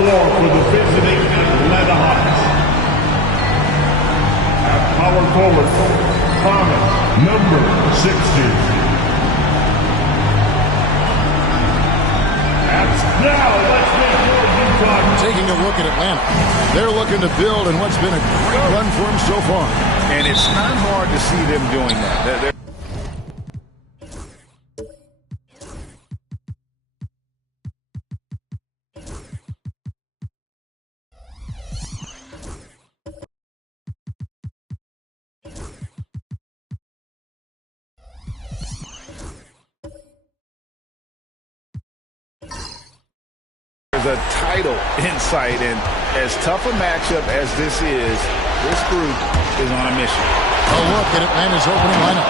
score for the visiting Atlanta Hawks. At power forward, Thomas, number 60. And now let's make more Utah. Taking a look at Atlanta. They're looking to build in what's been a great run for them so far. And it's not hard to see them doing that. There's a title in sight, and as tough a matchup as this group is on a mission. A look at Atlanta's opening lineup.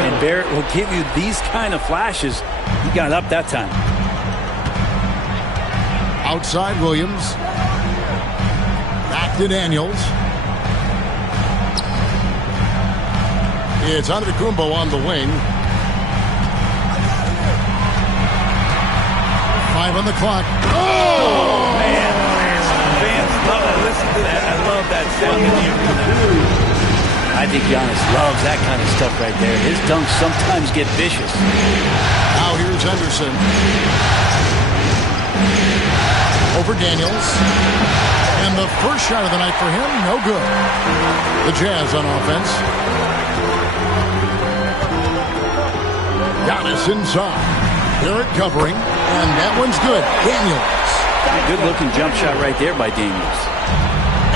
And Barrett will give you these kind of flashes. He got up that time. Outside Williams. Back to Daniels. It's Antetokounmpo on the wing. 5 on the clock. Oh, man. Fans love to listen to that. I love that sound in the arena. I think Giannis loves that kind of stuff right there. His dunks sometimes get vicious. Now here's Henderson. Over Daniels. And the first shot of the night for him, no good. The Jazz on offense. Giannis inside. Barrett covering. And that one's good. Daniels. Good-looking jump shot right there by Daniels.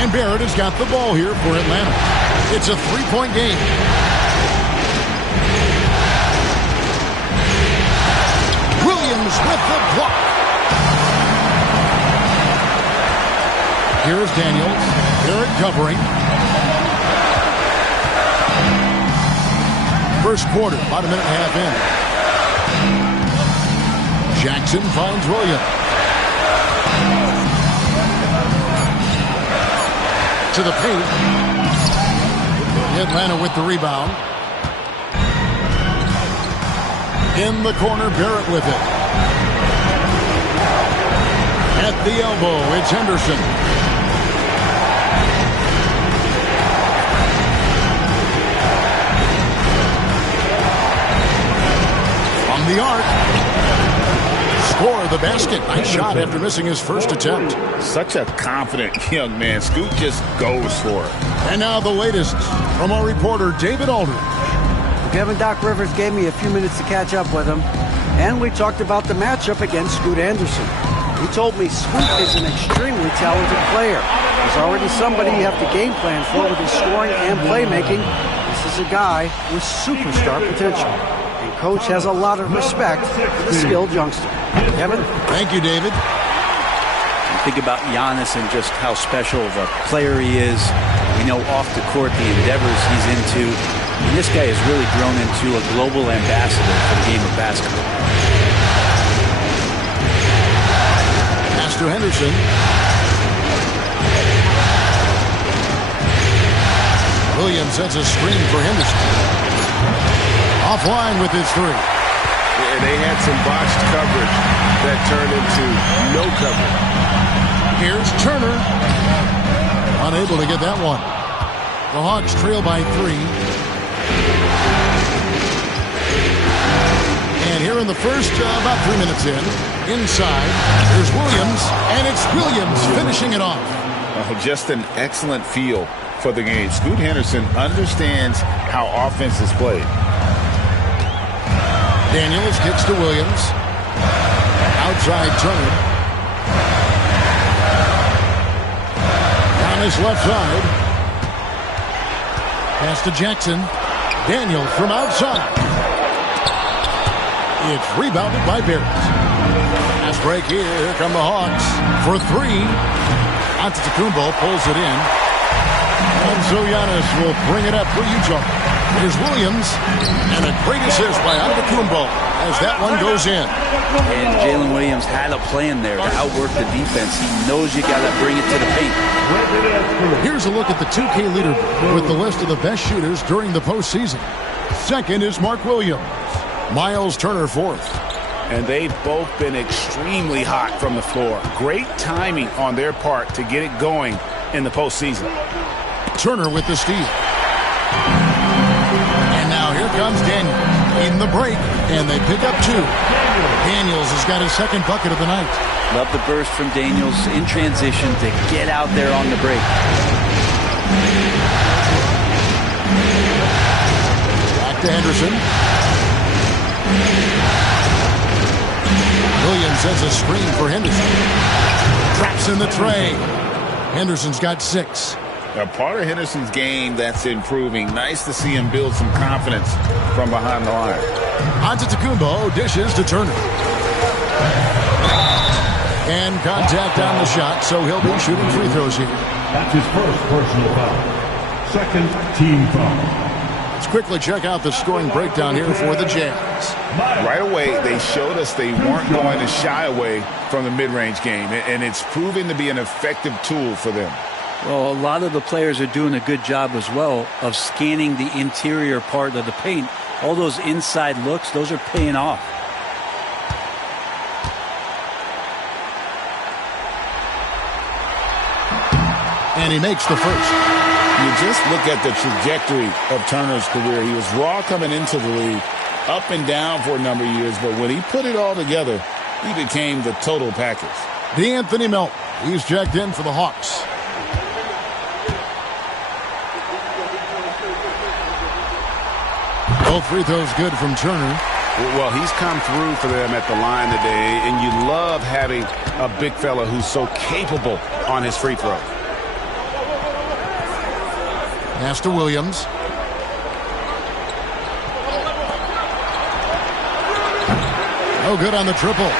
And Barrett has got the ball here for Atlanta. It's a three-point game. Williams with the block. Here's Daniels. Barrett covering. First quarter, about a minute and a half in. Jackson finds Williams. To the paint. Atlanta with the rebound. In the corner, Barrett with it. At the elbow, it's Henderson. From the arc. Score the basket. Nice shot after missing his first attempt. Such a confident young man. Scoot just goes for it. And now the latest from our reporter, David Aldridge. Kevin Doc Rivers gave me a few minutes to catch up with him, and we talked about the matchup against Scoot Anderson. He told me Scoot is an extremely talented player. He's already somebody you have to game plan for with his scoring and playmaking. This is a guy with superstar potential. And Coach has a lot of respect for the skilled youngster. Kevin? Thank you, David. Think about Giannis and just how special of a player he is. We know off the court the endeavors he's into. And this guy has really grown into a global ambassador for the game of basketball. Pass to Henderson. Williams sets a screen for Henderson. Offline with his three. And they had some botched coverage that turned into no coverage. Here's Turner. Unable to get that one. The Hawks trail by 3. And here in the first, about 3 minutes in, inside, there's Williams, and it's Williams finishing it off. Just an excellent feel for the game. Scoot Henderson understands how offense is played. Daniels kicks to Williams. Outside Turner. On his left side. Pass to Jackson. Daniels from outside. It's rebounded by Barrett. Pass break here. Here come the Hawks for 3. Antetokounmpo pulls it in. And so Giannis will bring it up for Utah. Here's Williams, and a great assist by Antetokounmpo as that one goes in. And Jalen Williams had a plan there to outwork the defense. He knows you got to bring it to the paint. Here's a look at the 2K leaderboard with the list of the best shooters during the postseason. Second is Mark Williams. Miles Turner fourth. and they've both been extremely hot from the floor. Great timing on their part to get it going in the postseason. Turner with the steal. And now here comes Daniels in the break, and they pick up 2. Daniels has got his second bucket of the night. Love the burst from Daniels in transition to get out there on the break. Back to Henderson. Williams has a screen for Henderson. Traps in the tray. Henderson's got 6. A part of Henderson's game that's improving. Nice to see him build some confidence from behind the line. Antetokounmpo dishes to Turner. And contact on the shot, so he'll be shooting free throws here. That's his first personal foul. Second team foul. Let's quickly check out the scoring breakdown here for the Jazz. Right away, they showed us they weren't going to shy away from the mid-range game, and it's proven to be an effective tool for them. Well, a lot of the players are doing a good job as well of scanning the interior part of the paint. All those inside looks, those are paying off. And he makes the first. You just look at the trajectory of Turner's career. He was raw coming into the league, up and down for a number of years, but when he put it all together, he became the total package. DeAnthony Melton, he's checked in for the Hawks. Both free throws good from Turner. Well, he's come through for them at the line today, and you love having a big fella who's so capable on his free throw. Pass to Williams. No good on the triple.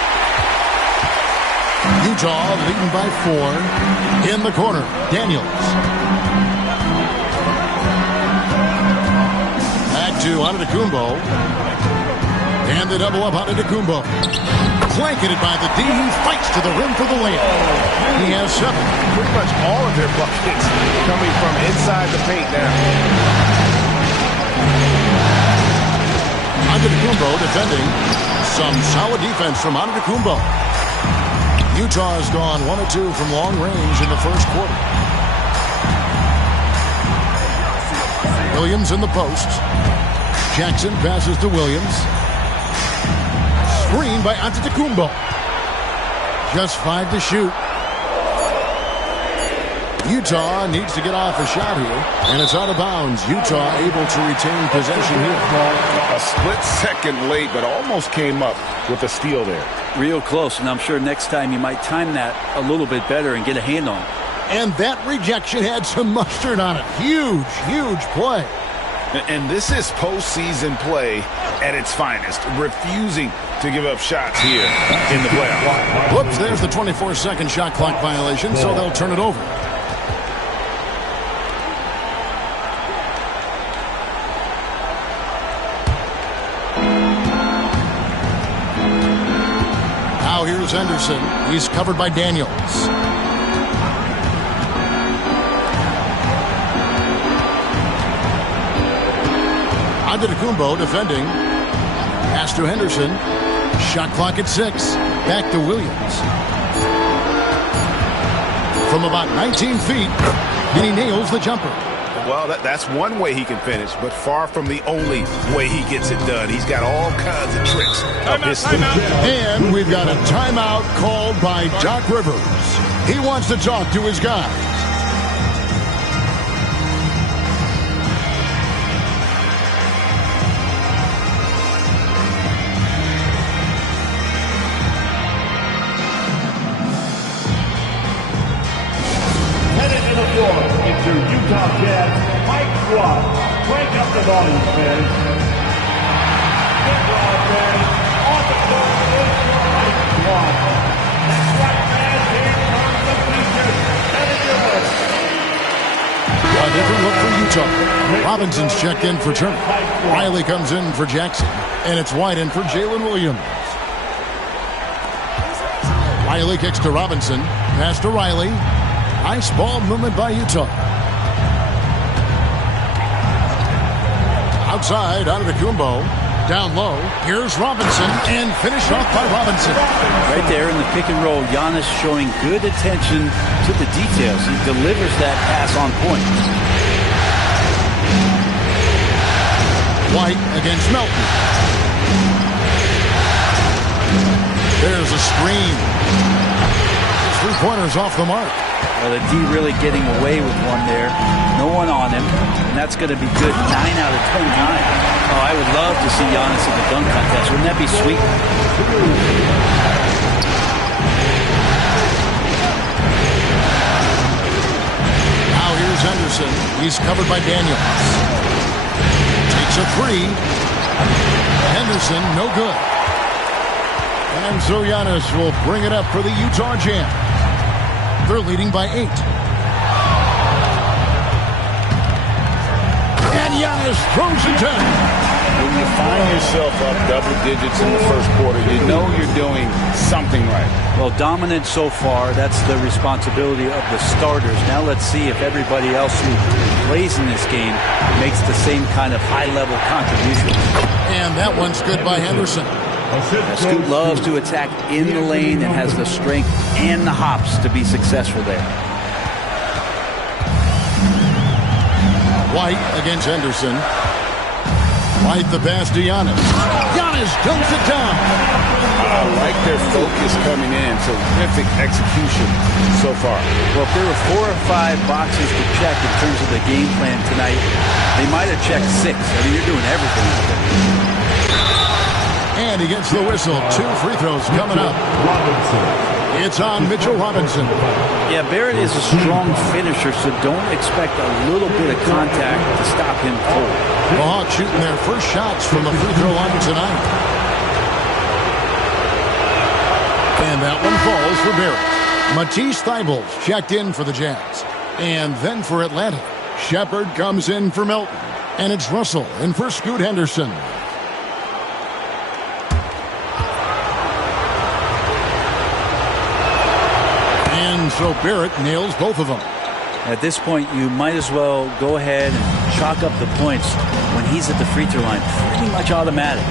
Utah leading by 4. In the corner, Daniels. Back to Antetokounmpo. And the double up Antetokounmpo. Blanketed by the D. He fights to the rim for the layup. He has 7. Pretty much all of their buckets coming from inside the paint now. Antetokounmpo defending. Some solid defense from Antetokounmpo. Utah has gone 1 of 2 from long range in the first quarter. Williams in the post. Jackson passes to Williams. Screen by Antetokounmpo. Just 5 to shoot. Utah needs to get off a shot here, and it's out of bounds. Utah able to retain possession here. A split second late, but almost came up with a steal there. Real close, and I'm sure next time you might time that a little bit better and get a hand on it. And that rejection had some mustard on it. Huge, huge play. And this is postseason play at its finest, refusing to give up shots here in the playoffs. Whoops, there's the 24-second shot clock violation, so they'll turn it over. Now here's Henderson. He's covered by Daniels. Antetokounmpo defending. Pass to Henderson. Shot clock at 6. Back to Williams. From about 19 feet, and he nails the jumper. Well, that's one way he can finish, but far from the only way he gets it done. He's got all kinds of tricks up his sleeve. And we've got a timeout called by Doc Rivers. He wants to talk to his guys. Into Utah Jazz, Mike Ross. Crank up the volume, fans. Mike Ross, fans. On the court is your Mike Ross. That's right, fans. Here comes the future. Headed your way. A different look for Utah. Robinson's checked in for Turner. Riley comes in for Jackson. And it's White in for Jalen Williams. Riley kicks to Robinson. Pass to Riley. Nice ball movement by Utah. Outside, Antetokounmpo. Down low, here's Robinson, and finished off by Robinson. Right there in the pick and roll, Giannis showing good attention to the details. He delivers that pass on point. White against Melton. There's a screen. Three-pointers off the mark. Well, the D really getting away with one there. No one on him, and that's going to be good. 9 out of 10 times. Oh, I would love to see Giannis in the dunk contest. Wouldn't that be sweet? Now here's Henderson. He's covered by Daniels. Takes a three. Henderson, no good. And so Giannis will bring it up for the Utah Jam. They're leading by 8. And Giannis throws it down. When you find yourself up double digits in the first quarter, you know you're doing something right. Well, dominant so far. That's the responsibility of the starters. Now let's see if everybody else who plays in this game makes the same kind of high-level contribution. And that one's good by Henderson. Scoot loves to attack in the lane and has the strength and the hops to be successful there. White against Henderson. White the pass to Giannis. Giannis dumps it down. I like their focus coming in. Terrific execution so far. Well, if there were 4 or 5 boxes to check in terms of the game plan tonight, they might have checked 6. I mean, you're doing everything out there. And he gets the whistle. 2 free throws coming up. It's on Mitchell Robinson. Yeah, Barrett is a strong finisher, so don't expect a little bit of contact to stop him cold. The Hawks shooting their first shots from the free throw line tonight. And that one falls for Barrett. Matisse Thybulle checked in for the Jazz. And then for Atlanta, Shepard comes in for Melton. And it's Russell in for Scoot Henderson. So Barrett nails both of them. At this point, you might as well go ahead and chalk up the points when he's at the free throw line. Pretty much automatic.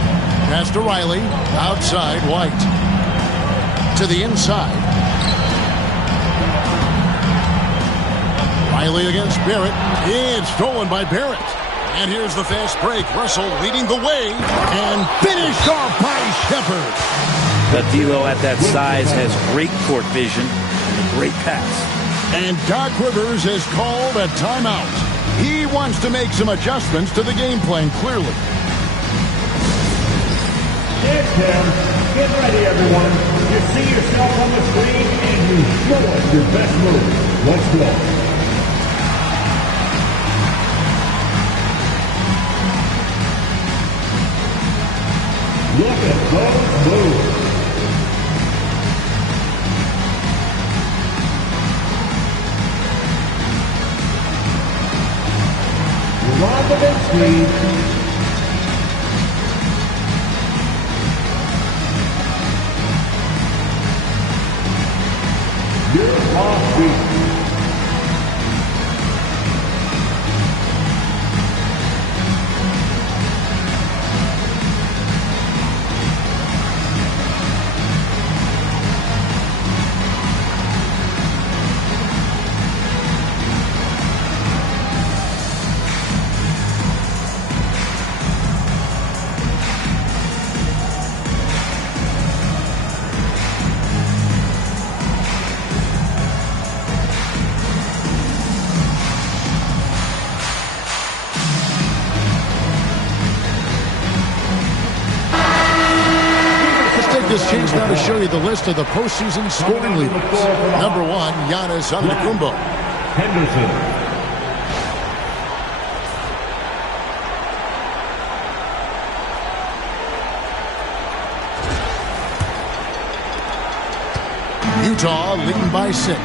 Pass to Riley. Outside, White. To the inside. Riley against Barrett. It's stolen by Barrett. And here's the fast break. Russell leading the way. And finished off by Shepard. That D'Lo at that size has great court vision. Great pass. And Doc Rivers has called a timeout. He wants to make some adjustments to the game plan, clearly. It's him. Get ready, everyone. You see yourself on the screen, and you know it. Your best move. Let's go. Look at those moves. Robinson. You're off beat. This chance now to show you the list of the postseason scoring leaders. Number 1, Giannis Antetokounmpo. Henderson. Utah leading by 6.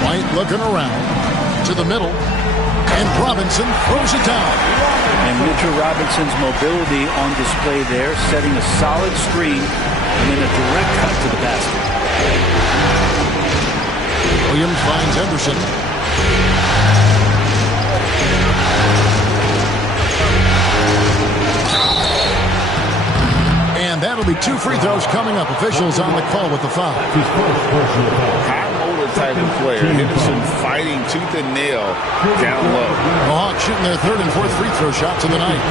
White looking around to the middle, and Robinson throws it down. And Mitchell Robinson's mobility on display there, setting a solid screen and then a direct cut to the basket. Williams finds Henderson. There'll be 2 free throws coming up. Officials on the call with the foul. High roller type of player. Henderson fighting tooth and nail down low. The Hawks shooting their 3rd and 4th free throw shots of the night.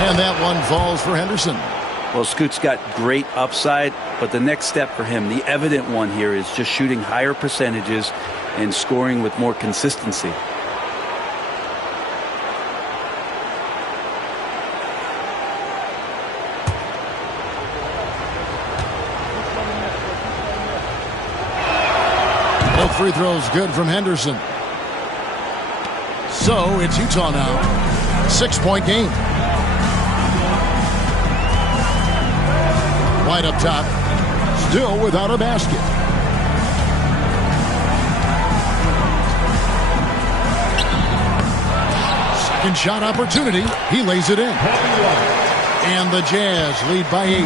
And that one falls for Henderson. Well, Scoot's got great upside, but the next step for him, the evident one here, is just shooting higher percentages and scoring with more consistency. Both free throws good from Henderson. So it's Utah now. 6-point game. White up top. Still without a basket. Second shot opportunity. He lays it in. And the Jazz lead by 8.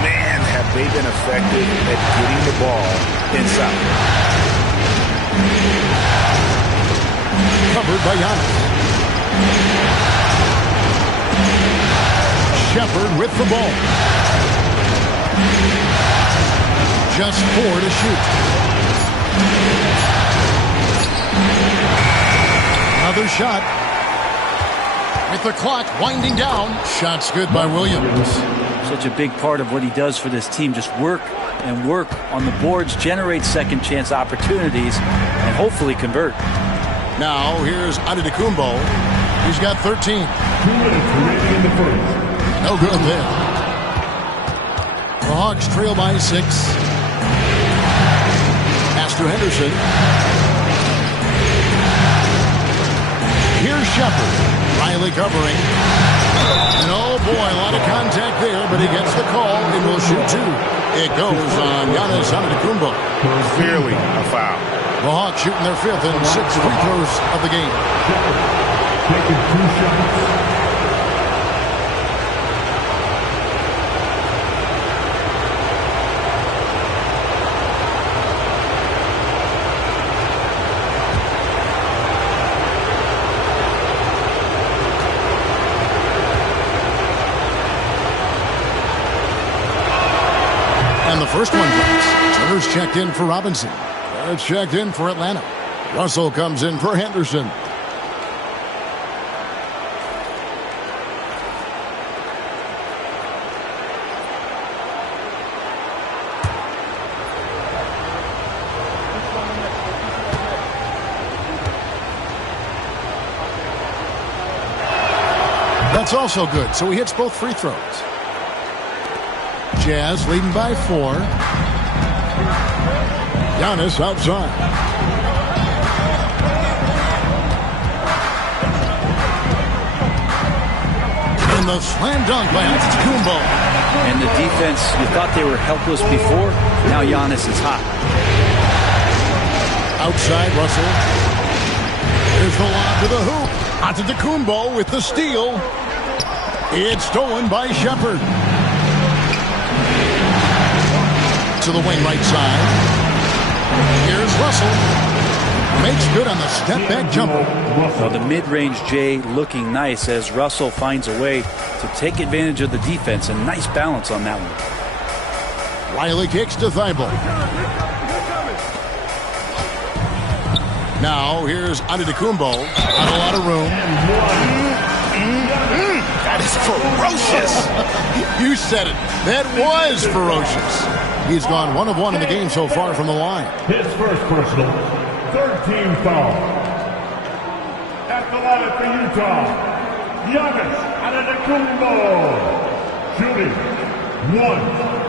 Man, have they been effective at getting the ball inside. Covered by Giannis. Shepherd with the ball. Just 4 to shoot. Another shot. With the clock winding down. Shots good by Williams. Such a big part of what he does for this team. Just work and work on the boards, generate second chance opportunities, and hopefully convert. Now here's Antetokounmpo. He's got 13. 2 minutes remaining in the first. No good there. The Hawks trail by 6. Pass to Henderson. Here's Shepherd. Riley covering. And oh boy, a lot of contact there, but he gets the call and will shoot 2. It goes on Giannis Antetokounmpo. Clearly a foul. The Hawks shooting their 5th and 6th free throws of the game. Taking 2 shots. And the first one goes. Turner's checked in for Robinson. It's checked in for Atlanta. Russell comes in for Henderson. That's also good, so he hits both free throws. Jazz leading by 4. Giannis outside. And the slam dunk by Antetokounmpo. And the defense, you thought they were helpless before. Now Giannis is hot. Outside, Russell. Here's the lob to the hoop. Antetokounmpo with the steal. It's stolen by Shepherd. To the wing right side. Here's Russell. Makes good on the step-back jumper. Well, the mid-range J looking nice as Russell finds a way to take advantage of the defense. And nice balance on that one. Riley kicks to Thibault. Now, here's Antetokounmpo. Not a lot of room. That is ferocious. You said it. That was ferocious. He's gone 1 of 1 in the game so far from the line. His first personal, 3rd team foul. At the line for Utah, Giannis Antetokounmpo. Shooting 1.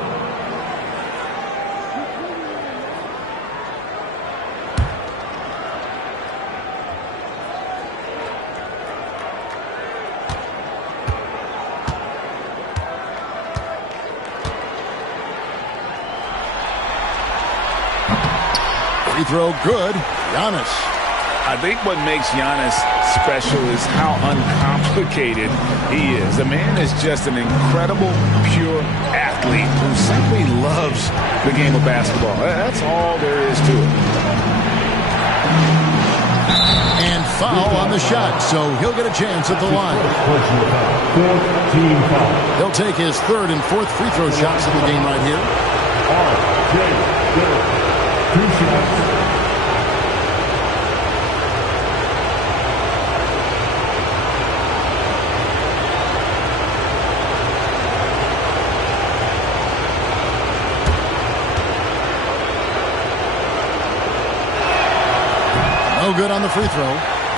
Free throw good. Giannis. I think what makes Giannis special is how uncomplicated complicated he is. The man is just an incredible, pure athlete who simply loves the game of basketball. That's all there is to it. And foul on the shot, so he'll get a chance at the line. He'll take his third and fourth free throw shots of the game right here. Two shots. No good on the free throw.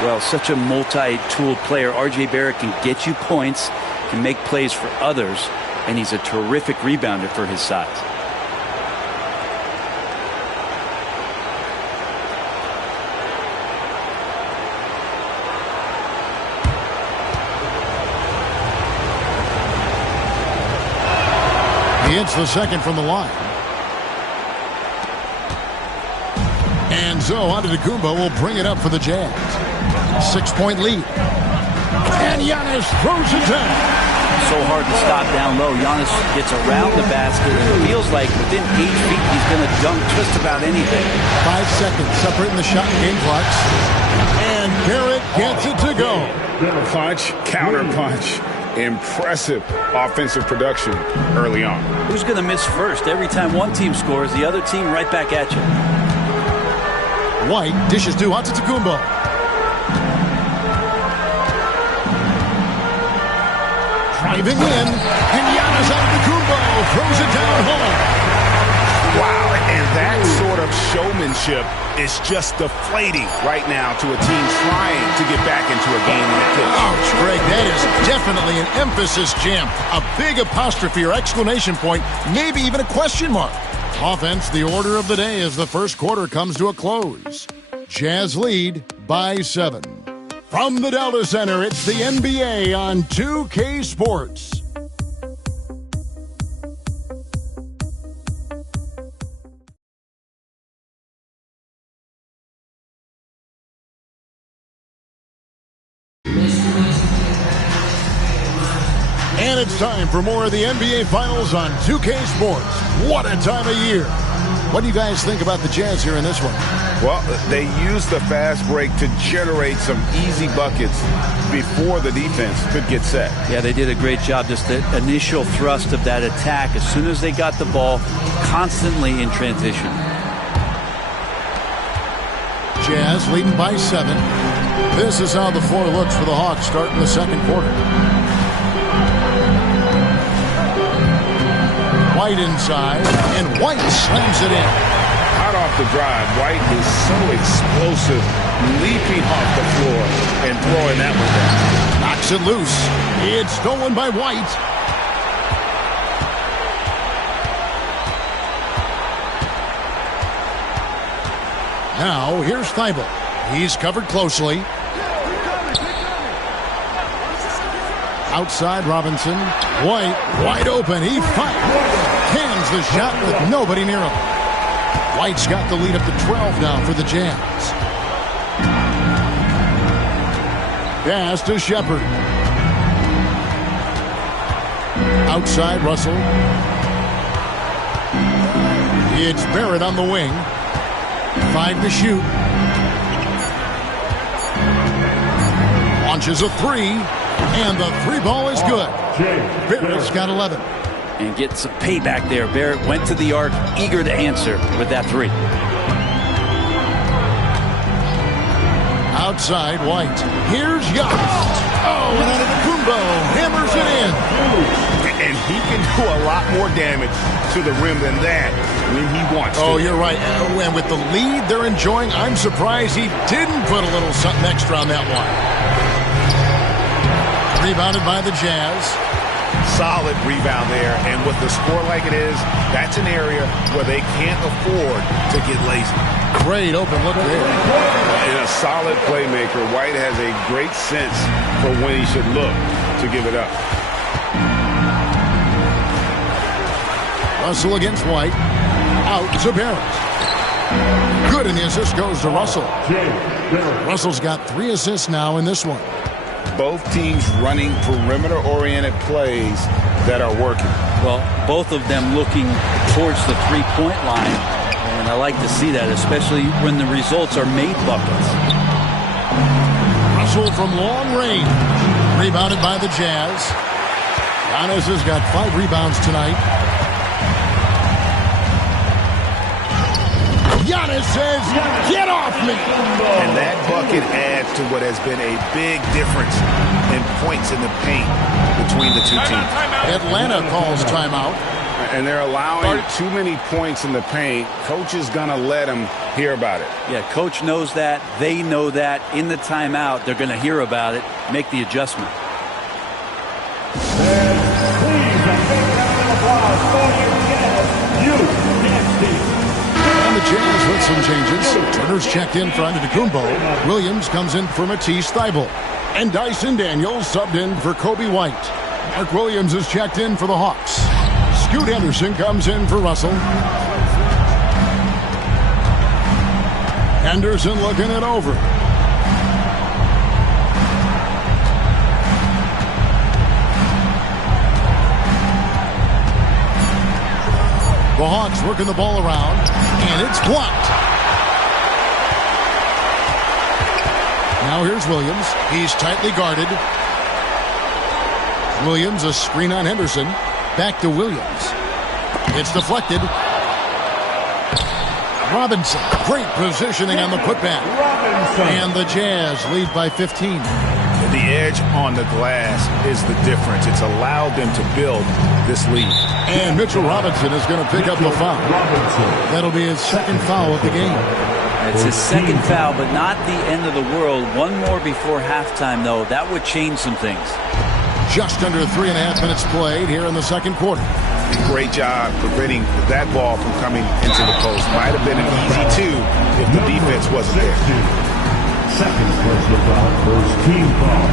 Well, such a multi-tooled player. R.J. Barrett can get you points, can make plays for others, and he's a terrific rebounder for his size. He hits the second from the line. And so Antetokounmpo will bring it up for the Jazz. 6-point lead. And Giannis throws it down. So hard to stop down low. Giannis gets around the basket and it feels like within 8 feet he's going to dunk just about anything. 5 seconds separating the shot and game clocks. And Barrett gets it to go. Punch, counter punch. Impressive offensive production early on. Who's going to miss first? Every time one team scores, the other team right back at you. White dishes to Antetokounmpo. Driving in, and Giannis Antetokounmpo throws it down home. Wow, and that sort of showmanship is just deflating right now to a team trying to get back into a game like this. Ouch, Greg, that is definitely an emphasis jam. A big apostrophe or exclamation point, maybe even a question mark. Offense, the order of the day as the first quarter comes to a close. Jazz lead by 7. From the Delta Center, it's the NBA on 2K Sports. And it's time for more of the NBA Finals on 2K Sports. What a time of year. What do you guys think about the Jazz here in this one? Well, they used the fast break to generate some easy buckets before the defense could get set. Yeah, they did a great job. Just the initial thrust of that attack, as soon as they got the ball, constantly in transition. Jazz leading by 7. This is how the floor looks for the Hawks starting the second quarter. White inside, and White slams it in. Hot off the drive, White is so explosive, leaping off the floor and throwing that one down. Knocks it loose. It's stolen by White. Now, here's Thibault. He's covered closely. Outside Robinson. White, wide open. He cans the shot with nobody near him. White's got the lead up to 12 now for the Jazz. Pass to Shepard. Outside Russell. It's Barrett on the wing. 5 to shoot. Launches a 3. And the 3 ball is good. Barrett's got 11. And get some payback there. Barrett went to the arc, eager to answer with that 3. Outside White. Here's Giannis. Oh, and Antetokounmpo hammers it in. And he can do a lot more damage to the rim than that when he wants to. Oh, you're right. And with the lead they're enjoying, I'm surprised he didn't put a little something extra on that one. Rebounded by the Jazz. Solid rebound there, and with the score like it is, that's an area where they can't afford to get lazy. Great open look there. And a solid playmaker, White has a great sense for when he should look to give it up. Russell against White. Out to Barrett. Good, and the assist goes to Russell. Russell's got 3 assists now in this one. Both teams running perimeter-oriented plays that are working. Well, both of them looking towards the three-point line, and I like to see that, especially when the results are made buckets. Russell from long range. Rebounded by the Jazz. Giannis has got 5 rebounds tonight. Giannis says, "Get off me!" And that bucket adds to what has been a big difference in points in the paint between the two teams. Atlanta calls timeout. And they're allowing too many points in the paint. Coach is going to let them hear about it. Yeah, coach knows that. They know that. In the timeout, they're going to hear about it, make the adjustment. And please, a big round of applause for your Jazz. You nasty. And the Jazz with some changes. Turner's checked in for Antetokounmpo. Williams comes in for Matisse Thybulle. And Dyson Daniels subbed in for Kobe White. Mark Williams is checked in for the Hawks. Scoot Henderson comes in for Russell. Henderson looking it over. The Hawks working the ball around, and it's blocked. Now here's Williams. He's tightly guarded. Williams, a screen on Henderson. Back to Williams. It's deflected. Robinson. Great positioning on the putback. And the Jazz lead by 15. The edge on the glass is the difference. It's allowed them to build this lead. And Mitchell Robinson is going to pick up the foul. That'll be his second foul of the game. It's his second foul, but not the end of the world. One more before halftime, though. That would change some things. Just under 3.5 minutes played here in the second quarter. Great job preventing that ball from coming into the post. Might have been an easy 2 if the defense wasn't there. Second personal foul, first team foul.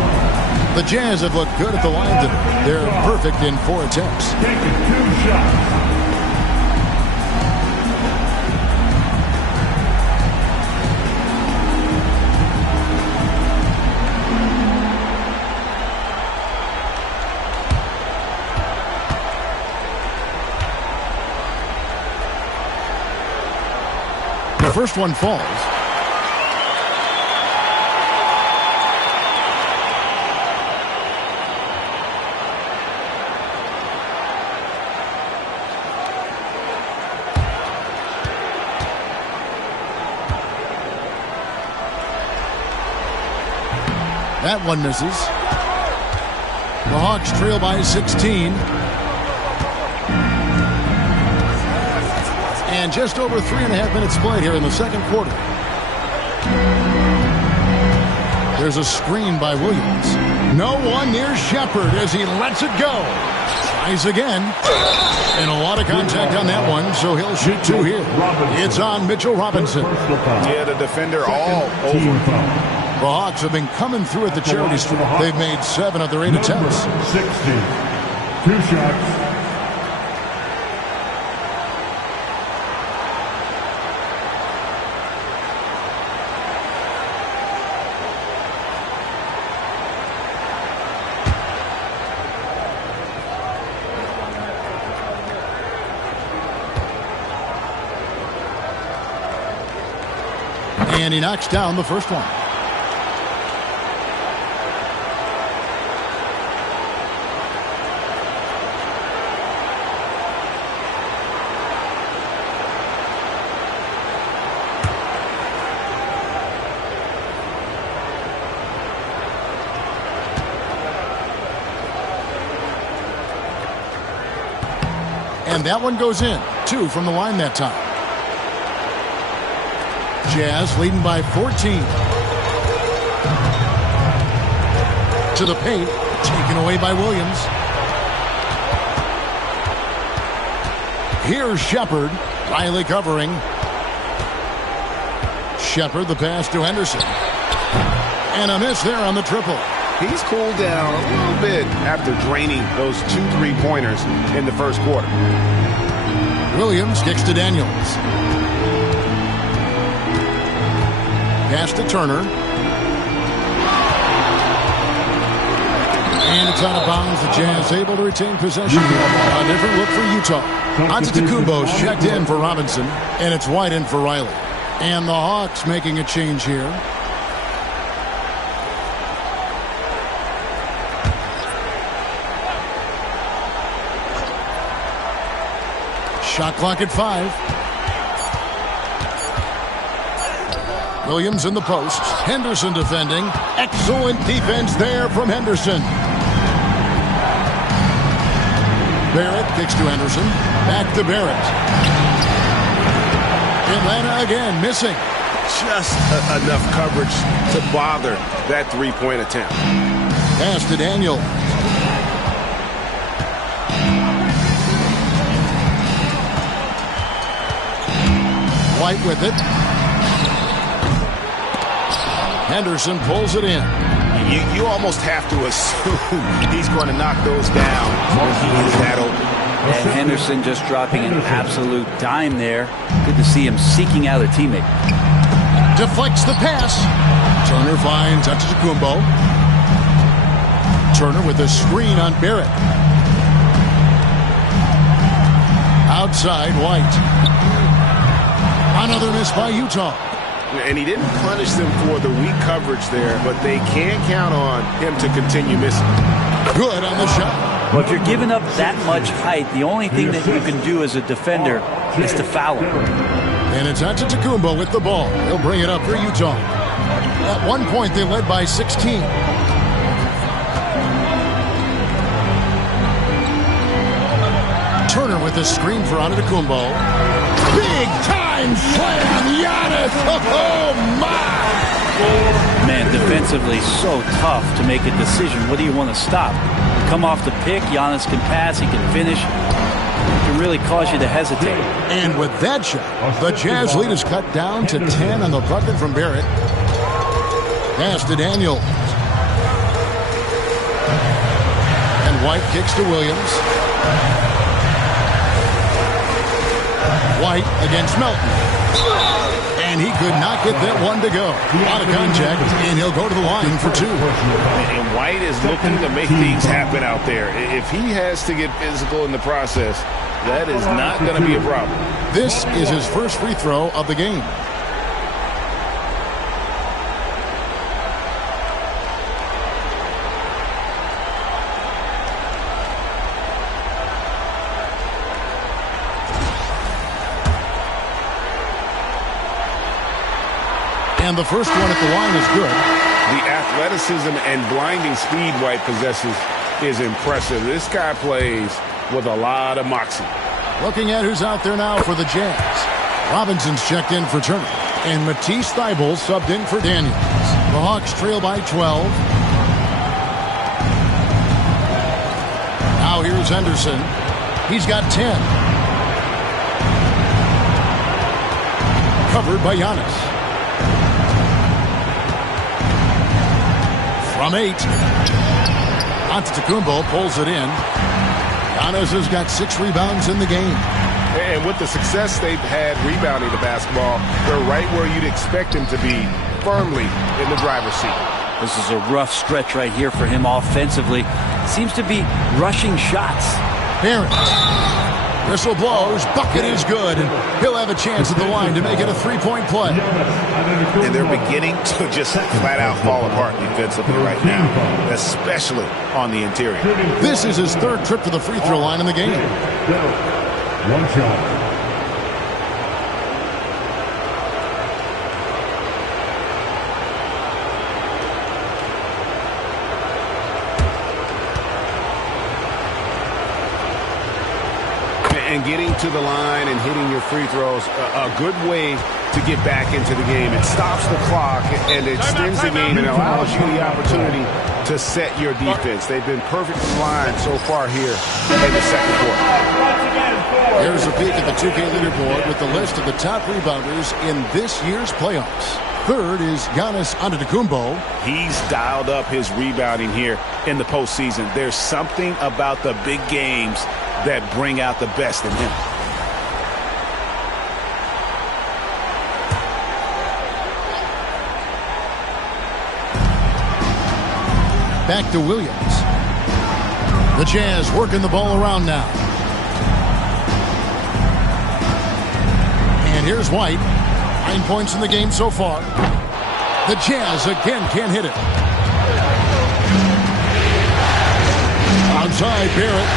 The Jazz have looked good at the line today. They're perfect in 4 attempts. Taking 2 shots. The first one falls. That one misses. The Hawks trail by 16. And just over 3.5 minutes played here in the second quarter. There's a screen by Williams. No one near Shepard as he lets it go. Tries again. And a lot of contact on that one, so he'll shoot 2 here. It's on Mitchell Robinson. Yeah, the defender all over. The Hawks have been coming through at the charity stripe. They've made 7 of their 8 attempts. 60. 2 shots. And he knocks down the first one. And that one goes in. 2 from the line that time. Jazz leading by 14. To the paint. Taken away by Williams. Here's Shepard. Riley covering. Shepard, the pass to Henderson. And a miss there on the triple. He's cooled down a little bit after draining those 2 3-pointers in the first quarter. Williams kicks to Daniels. Pass to Turner. And it's out of bounds. The Jazz able to retain possession. A different look for Utah. Antetokounmpo's checked in for Robinson, and it's White in for Riley. And the Hawks making a change here. Shot clock at 5. Williams in the post. Henderson defending. Excellent defense there from Henderson. Barrett kicks to Henderson. Back to Barrett. Atlanta again missing. Just enough coverage to bother that three-point attempt. Pass to Daniel. White with it. Henderson pulls it in. You almost have to assume he's going to knock those down when he is that open. And Henderson just dropping an absolute dime there. Good to see him seeking out a teammate. Deflects the pass. Turner finds Antetokounmpo. Turner with a screen on Barrett. Outside, White. Another miss by Utah. And he didn't punish them for the weak coverage there, but they can't count on him to continue missing. Good on the shot. Well, if you're giving up that much height, the only thing that you can do as a defender is to foul him. And it's Antetokounmpo with the ball. He'll bring it up for Utah. At one point, they led by 16. Turner with a screen for Antetokounmpo. Big time slam, Giannis! Oh my! Man, defensively so tough to make a decision. What do you want to stop? Come off the pick, Giannis can pass, he can finish. It can really cause you to hesitate. And with that shot, the Jazz lead is cut down to 10 on the bucket from Barrett. Pass to Daniel. And White kicks to Williams. White against Melton. And he could not get that one to go. Out of contact, and he'll go to the line for 2. And White is looking to make things happen out there. If he has to get physical in the process, that is not going to be a problem. This is his first free throw of the game. And the first one at the line is good. The athleticism and blinding speed White possesses is impressive. This guy plays with a lot of moxie. Looking at who's out there now for the Jazz. Robinson's checked in for Turner. And Matisse Thybulle subbed in for Daniels. The Hawks trail by 12. Now here's Henderson. He's got 10. Covered by Giannis. From 8. Antetokounmpo pulls it in. Giannis has got 6 rebounds in the game. And with the success they've had rebounding the basketball, they're right where you'd expect them to be, firmly in the driver's seat. This is a rough stretch right here for him offensively. Seems to be rushing shots. Barrett. Whistle blows. Bucket is good. And he'll have a chance at the line to make it a 3-point play. And they're beginning to just flat out fall apart defensively right now, especially on the interior. This is his 3rd trip to the free throw line in the game. One shot. And getting to the line and hitting your free throws, a good way to get back into the game. It stops the clock and it extends the game and allows you the opportunity to set your defense. They've been perfect from line so far here in the second quarter. Here's a peek at the 2K leaderboard with the list of the top rebounders in this year's playoffs. 3rd is Giannis Antetokounmpo. He's dialed up his rebounding here in the postseason. There's something about the big games that bring out the best in him. Back to Williams. The Jazz working the ball around now. And here's White. 9 points in the game so far. The Jazz again can't hit it. Outside, Barrett.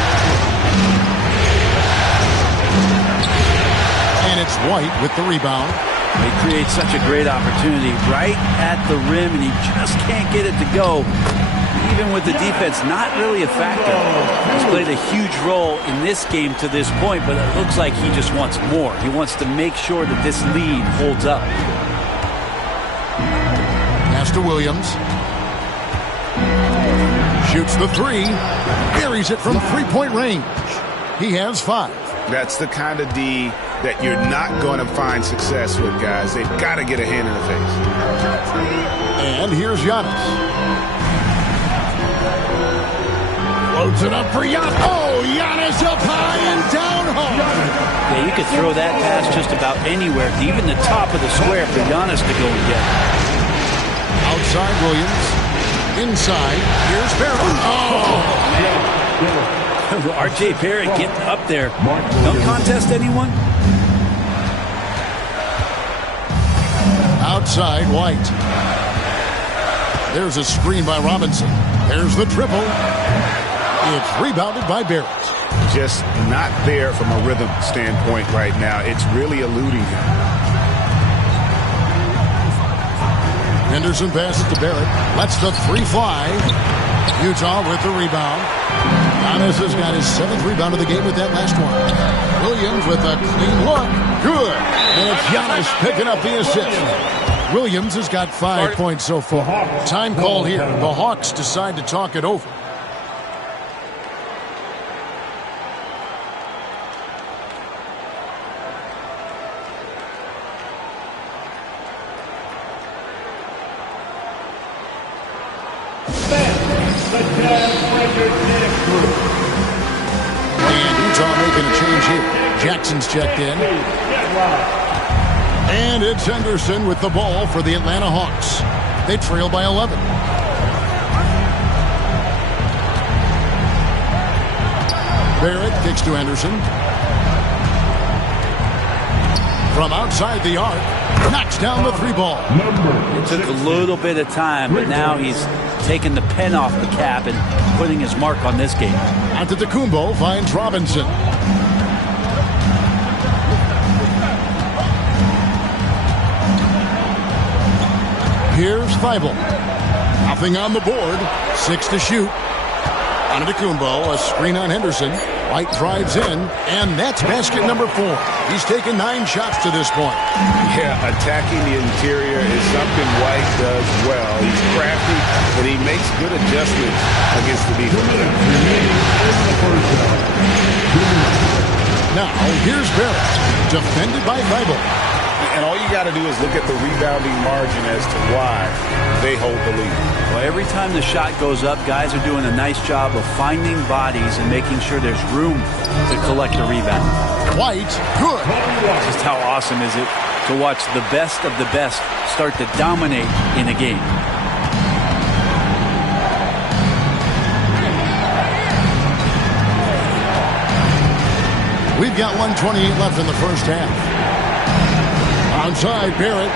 And it's White with the rebound. He creates such a great opportunity right at the rim, and he just can't get it to go. Even with the defense not really a factor. He's played a huge role in this game to this point, but it looks like he just wants more. He wants to make sure that this lead holds up. Pass to Williams. Shoots the three. Buries it from three-point range. He has 5. That's the kind of D that you're not going to find success with, guys. They've got to get a hand in the face. And here's Giannis. Floats it up for Giannis. Oh, Giannis up high and down hard. Yeah, you could throw that pass just about anywhere, even the top of the square for Giannis to go and get. Outside Williams. Inside. Here's Barrett. Oh! R.J. Barrett getting up there. Don't contest anyone. Outside White. There's a screen by Robinson. There's the triple. It's rebounded by Barrett. Just not there from a rhythm standpoint right now. It's really eluding him. Henderson passes to Barrett. Lets the three fly. Utah with the rebound. Giannis has got his 7th rebound of the game with that last one. Williams with a clean look. Good. And it's Giannis picking up the assist. Williams has got 5 points so far. Time called here. The Hawks decide to talk it over. And Utah making a change here. Jackson's checked in. And it's Henderson with the ball for the Atlanta Hawks. They trail by 11. Barrett kicks to Henderson. From outside the arc, knocks down the 3 ball. It took a little bit of time, but now he's taking the pen off the cap and putting his mark on this game. Antetokounmpo finds Robinson. Here's Thibault. Nothing on the board. 6 to shoot. Antetokounmpo, a screen on Henderson. White drives in, and that's basket number 4. He's taken 9 shots to this point. Yeah, attacking the interior is something White does well. He's crafty, and he makes good adjustments against the defense. Now, here's Barrett, defended by Thibault. And all you got to do is look at the rebounding margin as to why they hold the lead. Well, every time the shot goes up, guys are doing a nice job of finding bodies and making sure there's room to collect the rebound. White, good. Just how awesome is it to watch the best of the best start to dominate in a game. We've got 1:28 left in the first half. Outside Barrett.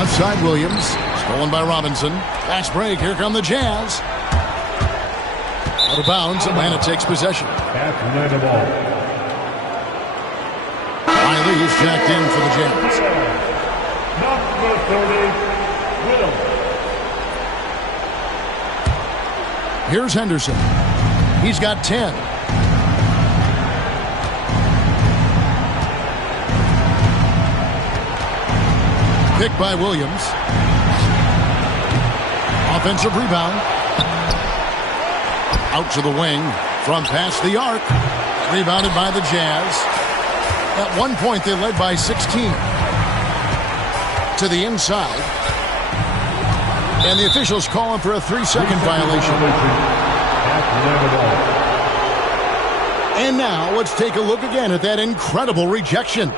Outside Williams. Stolen by Robinson. Fast break. Here come the Jazz. Out of bounds. Atlanta takes possession. Atlanta ball. Riley is jacked in for the Jazz. Number 30, Will. Here's Henderson. He's got 10. Picked by Williams. Offensive rebound. Out to the wing. From past the arc. Rebounded by the Jazz. At one point, they led by 16. To the inside. And the officials calling for a 3-second violation. And now, let's take a look again at that incredible rejection.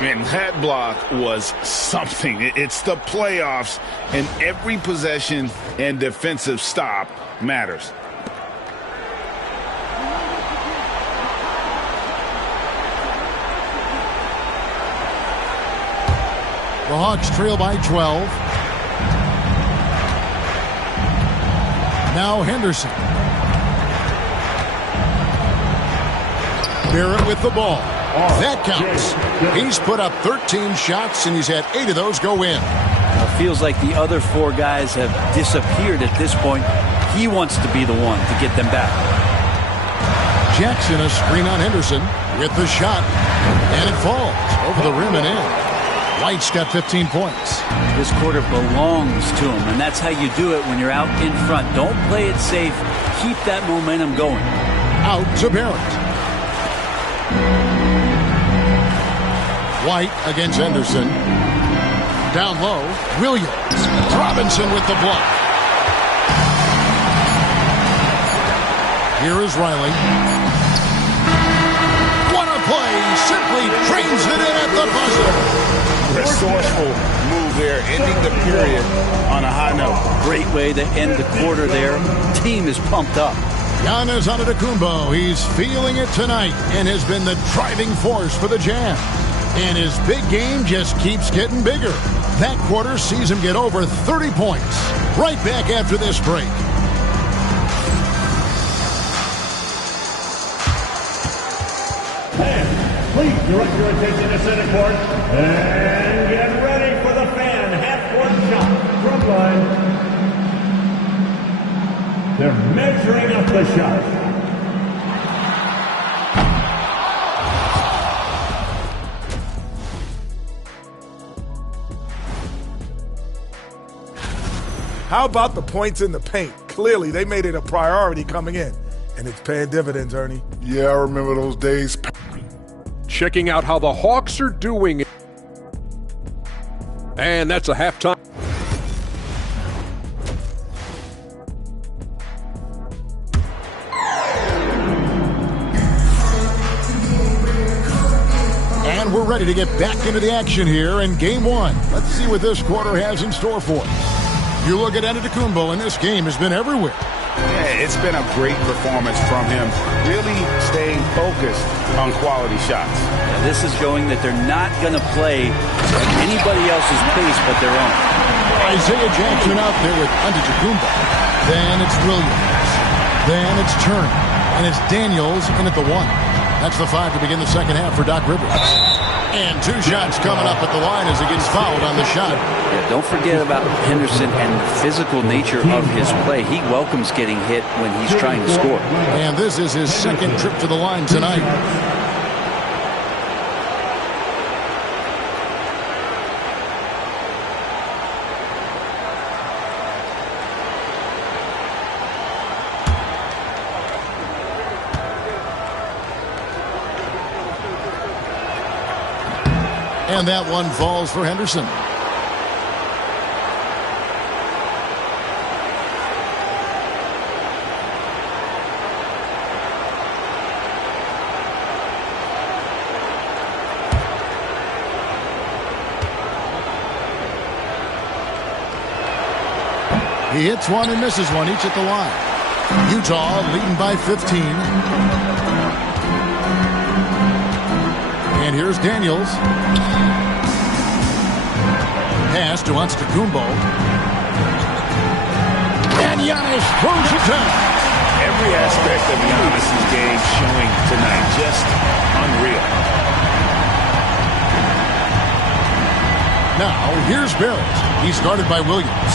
And that block was something. It's the playoffs, and every possession and defensive stop matters. The Hawks trail by 12. Now Henderson. Barrett with the ball. That counts. He's put up 13 shots, and he's had 8 of those go in. It feels like the other 4 guys have disappeared at this point. He wants to be the one to get them back. Jackson, a screen on Henderson with the shot, and it falls over the rim and in. White's got 15 points. This quarter belongs to him, and that's how you do it when you're out in front. Don't play it safe. Keep that momentum going. Out to Barrett. White against Henderson. Down low, Williams. Robinson with the block. Here is Riley. What a play! Simply trains it in at the buzzer. Resourceful move there, ending the period on a high note. Great way to end the quarter there. Team is pumped up. Giannis Antetokounmpo, he's feeling it tonight and has been the driving force for the Jazz. And his big game just keeps getting bigger. That quarter sees him get over 30 points. Right back after this break. And please direct your attention to center court and get ready for the fan half-court shot from line. They're measuring up the shot. How about the points in the paint? Clearly, they made it a priority coming in, and it's paying dividends, Ernie. Yeah, I remember those days. Checking out how the Hawks are doing. And that's a halftime. And we're ready to get back into the action here in Game 1. Let's see what this quarter has in store for us. You look at Antetokounmpo, and this game has been everywhere. Yeah, it's been a great performance from him, really staying focused on quality shots. This is showing that they're not going to play at anybody else's pace but their own. Isaiah Jackson out there with Antetokounmpo. Then it's Williams. Then it's Turner. And it's Daniels in at the 1. That's the 5 to begin the second half for Doc Rivers. And 2 shots coming up at the line as he gets fouled on the shot. Yeah, don't forget about Henderson and the physical nature of his play. He welcomes getting hit when he's trying to score. And this is his second trip to the line tonight. And that one falls for Henderson. He hits one and misses one, each at the line. Utah leading by 15. And here's Daniels. Pass to Antetokounmpo. And Giannis throws it down. Every aspect of Giannis' game showing tonight, just unreal. Now, here's Barrett. He's guarded by Williams.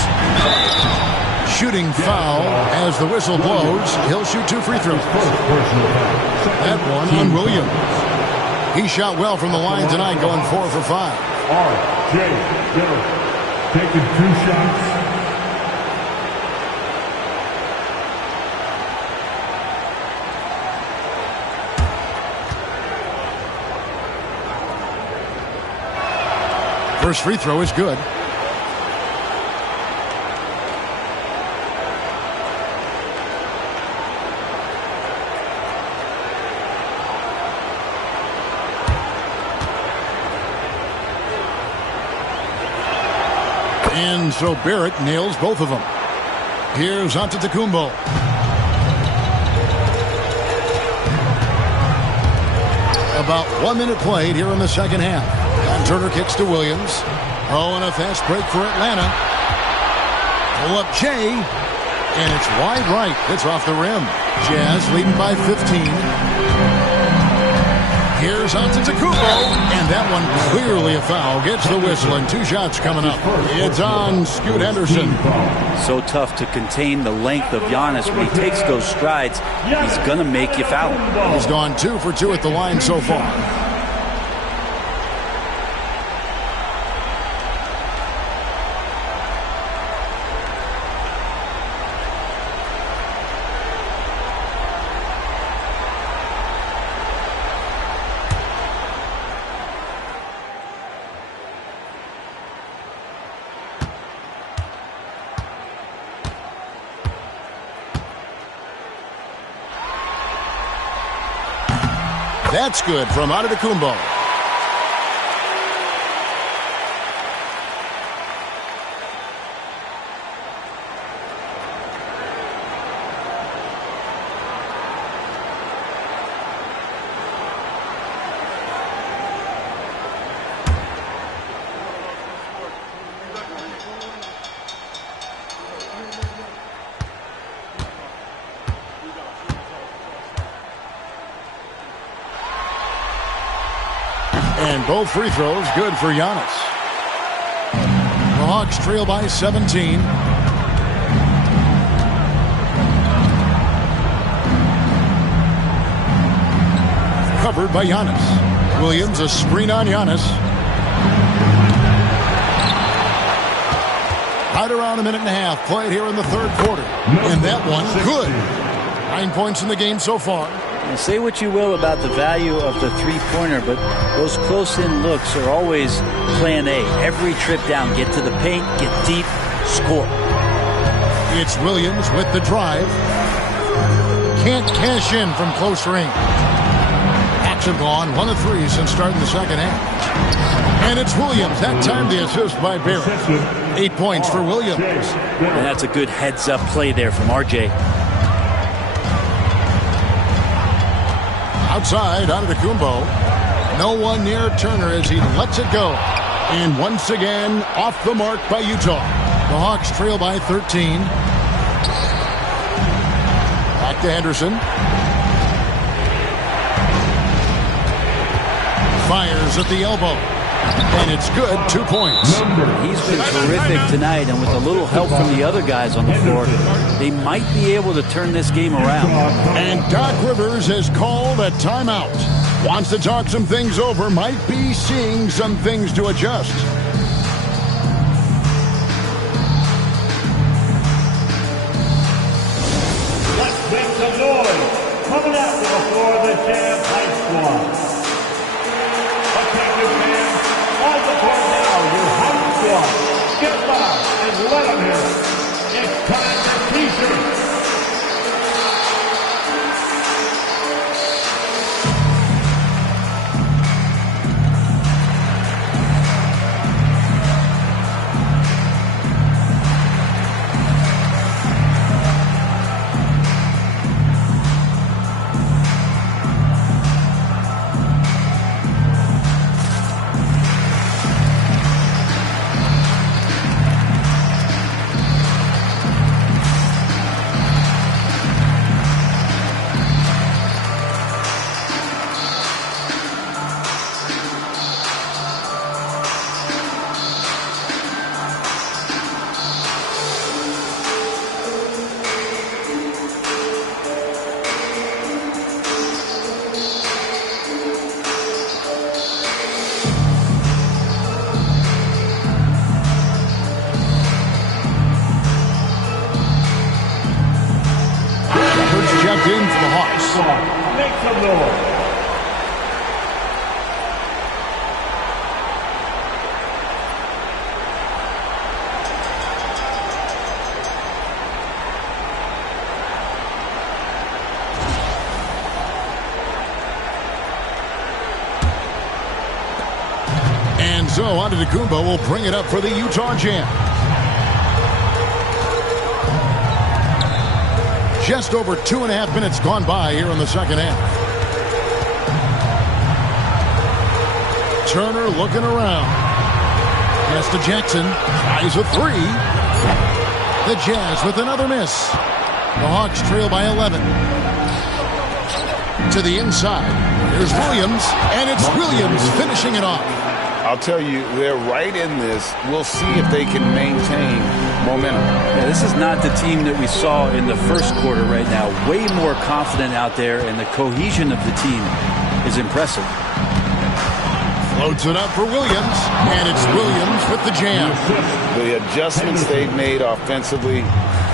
Shooting foul as the whistle blows. He'll shoot 2 free throws. That one on Williams. He shot well from the line tonight, going 4 for 5. R.J. Dillon taking 2 shots. First free throw is good. And so Barrett nails both of them. Here's Antetokounmpo. About 1 minute played here in the second half. And Turner kicks to Williams. Oh, and a fast break for Atlanta. Pull up Jay, and it's wide right. It's off the rim. Jazz leading by 15. Here's Antetokounmpo, and that one clearly a foul. Gets the whistle, and 2 shots coming up. It's on Scoot Henderson. So tough to contain the length of Giannis. When he takes those strides, he's going to make you foul him. He's gone 2 for 2 at the line so far. That's good from Antetokounmpo. And both free throws good for Giannis. The Hawks trail by 17. Covered by Giannis. Williams, a screen on Giannis. Right around a minute and a half played here in the third quarter. And that one, good. 9 points in the game so far. Now, say what you will about the value of the three-pointer, but those close-in looks are always plan A. Every trip down, get to the paint, get deep, score. It's Williams with the drive. Can't cash in from close range. Action gone, 1 of 3 since starting the second half. And it's Williams. That time the assist by Barrett. 8 points for Williams. And that's a good heads-up play there from RJ. Outside, Antetokounmpo. No one near Turner as he lets it go. And once again, off the mark by Utah. The Hawks trail by 13. Back to Henderson. Fires at the elbow. And it's good, 2 points. He's been terrific tonight, and with a little help from the other guys on the floor, they might be able to turn this game around. And Doc Rivers has called a timeout. Wants to talk some things over, might be seeing some things to adjust. Let's make some noise. Coming out to the floor of the Jazz High Squad. On the court now, your high squad. Get loud and let them hear it. It's time for T-shirts. Checked in for the Hawks. Make some noise. And so Antetokounmpo will bring it up for the Utah Jazz. Just over 2.5 minutes gone by here in the second half. Turner looking around. Pass to Jackson. Tries a three. The Jazz with another miss. The Hawks trail by 11. To the inside. Here's Williams, and it's Williams finishing it off. I'll tell you, they're right in this. We'll see if they can maintain momentum. Yeah, this is not the team that we saw in the first quarter right now. Way more confident out there, and the cohesion of the team is impressive. Floats it up for Williams, and it's Williams with the jam. The adjustments they've made offensively,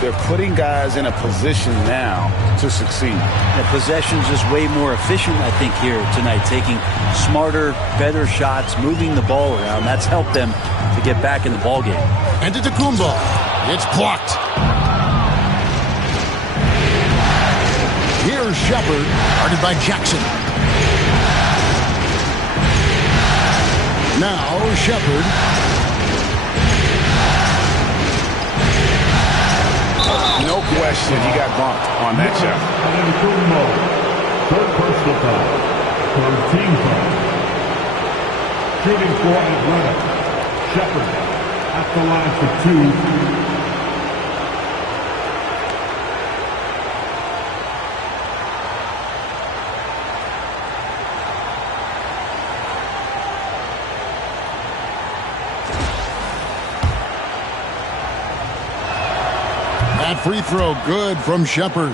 they're putting guys in a position now to succeed. The possession's just way more efficient, I think, here tonight. Taking smarter, better shots, moving the ball around. That's helped them to get back in the ball game. And to Kumbo. It's blocked. Here's Shepard, guarded by Jackson. Now Shepard. No question, he got bumped on that shot. Third personal foul. From team foul. Shooting for Atlanta. Shepard at the line for two. That free throw good from Shepard.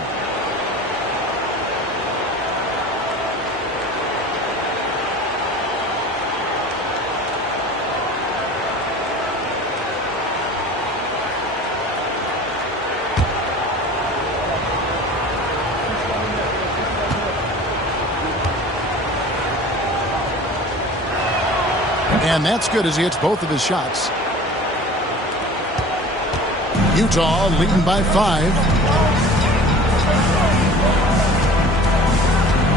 And that's good as he hits both of his shots. Utah leading by 5.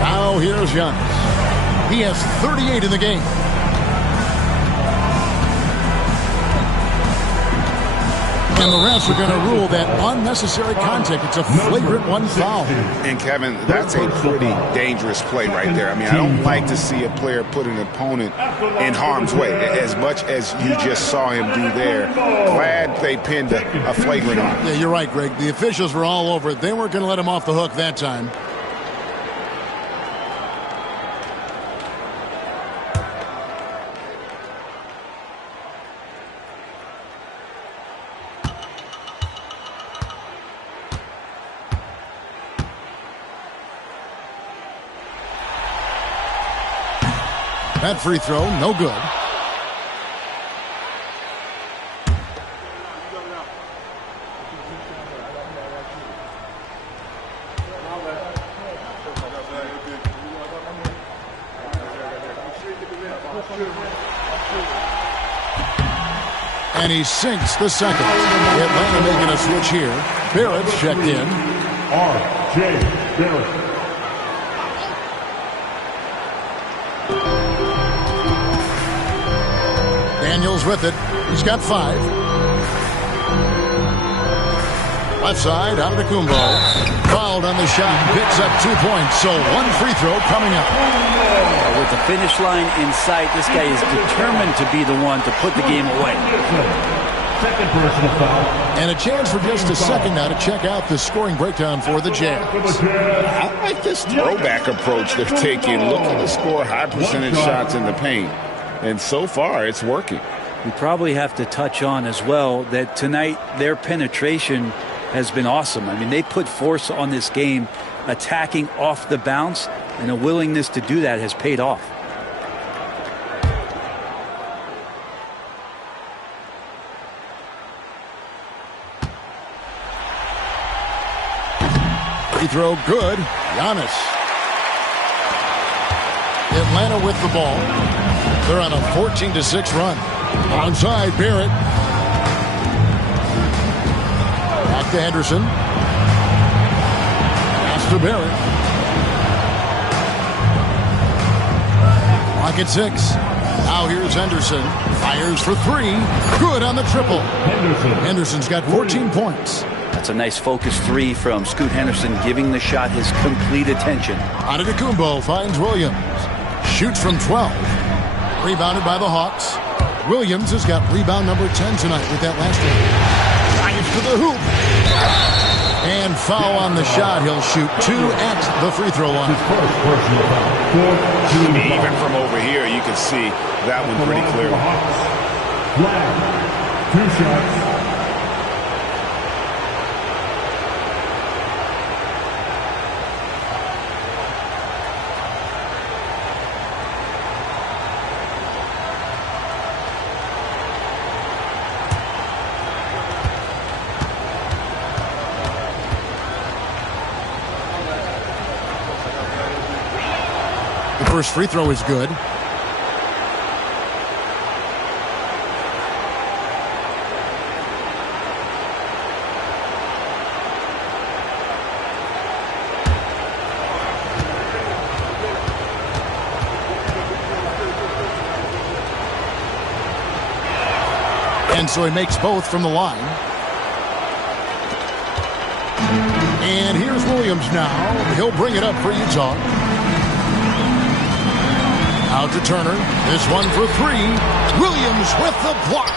Now here's Giannis. He has 38 in the game. And the refs are going to rule that unnecessary contact. It's a flagrant one foul. And Kevin, that's a pretty dangerous play right there. I mean, I don't like to see a player put an opponent in harm's way as much as you just saw him do there. Glad they pinned a flagrant on him. Yeah, you're right, Greg. The officials were all over it. They weren't going to let him off the hook that time. That free throw, no good. And he sinks the second. Atlanta making a switch here. Barrett's checked in. R.J. Barrett. Daniels with it. He's got 5. Left side, out of Kumbo. Fouled on the shot, picks up 2 points. So 1 free throw coming up. With the finish line in sight, this guy is determined to be the one to put the game away. Second personal foul. And a chance for just a second now to check out the scoring breakdown for the Jazz. I like this throwback approach they're taking, looking to score high percentage shots in the paint. And so far, it's working. We probably have to touch on as well that tonight their penetration has been awesome. I mean, they put force on this game, attacking off the bounce, and a willingness to do that has paid off. Free throw good. Giannis. Atlanta with the ball. They're on a 14-6 run. Onside, Barrett. Back to Henderson. Pass to Barrett. Clock at 6. Now here's Henderson. Fires for 3. Good on the triple. Henderson's got 14 points. That's a nice focused 3 from Scoot Henderson, giving the shot his complete attention. Antetokounmpo finds Williams. Shoots from 12. Rebounded by the Hawks. Williams has got rebound number 10 tonight with that last one. Drives to the hoop. And foul on the shot. He'll shoot 2 at the free throw line. Even from over here, you can see that one pretty clearly. 2 shots. First free throw is good. And so he makes both from the line. And here's Williams now. He'll bring it up for Utah. Out to Turner. This one for 3. Williams with the block.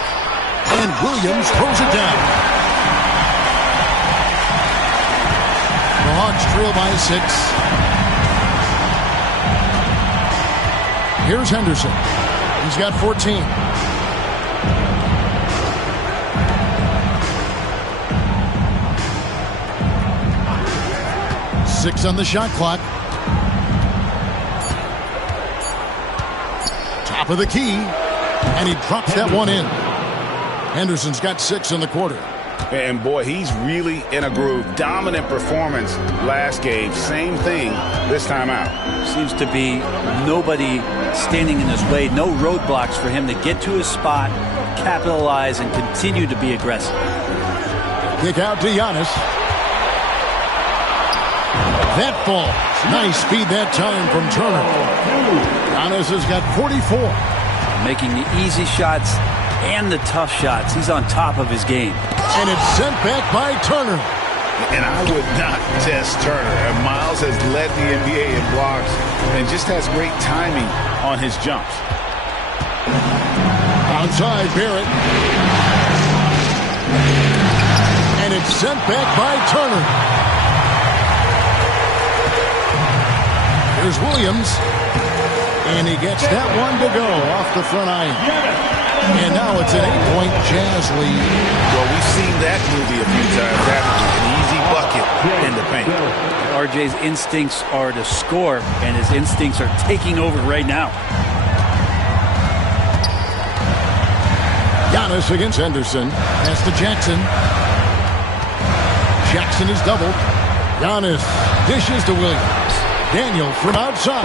And Williams throws it down. The Hawks trail by 6. Here's Henderson. He's got 14. Six on the shot clock. Top of the key, and he drops that one in. Henderson's got 6 in the quarter. And boy, he's really in a groove. Dominant performance last game. Same thing this time out. Seems to be nobody standing in his way. No roadblocks for him to get to his spot, capitalize, and continue to be aggressive. Kick out to Giannis. That falls. Nice speed that time from Turner. Giannis has got 44. Making the easy shots and the tough shots. He's on top of his game. And it's sent back by Turner. And I would not test Turner. And Miles has led the NBA in blocks and just has great timing on his jumps. Outside Barrett. And it's sent back by Turner. Here's Williams. And he gets that one to go off the front iron. And now it's an 8-point Jazz lead. Well, we've seen that movie a few times, haven't we? An easy bucket in the paint. RJ's instincts are to score, and his instincts are taking over right now. Giannis against Henderson. Pass to Jackson. Jackson is doubled. Giannis dishes to Williams. Daniel from outside.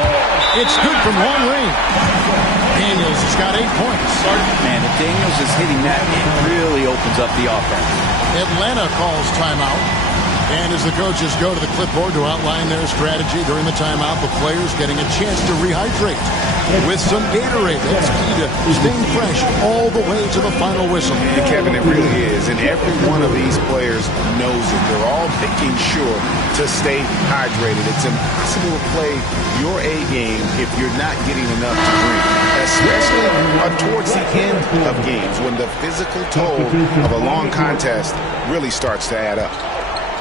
It's good from long range. Daniels has got 8 points. Man, if Daniels is hitting that, it really opens up the offense. Atlanta calls timeout. And as the coaches go to the clipboard to outline their strategy during the timeout, the players getting a chance to rehydrate with some Gatorade. That's key to staying fresh all the way to the final whistle. And Kevin, it really is. And every one of these players knows it. They're all making sure to stay hydrated. It's impossible to play your A game if you're not getting enough to drink, especially towards the end of games when the physical toll of a long contest really starts to add up.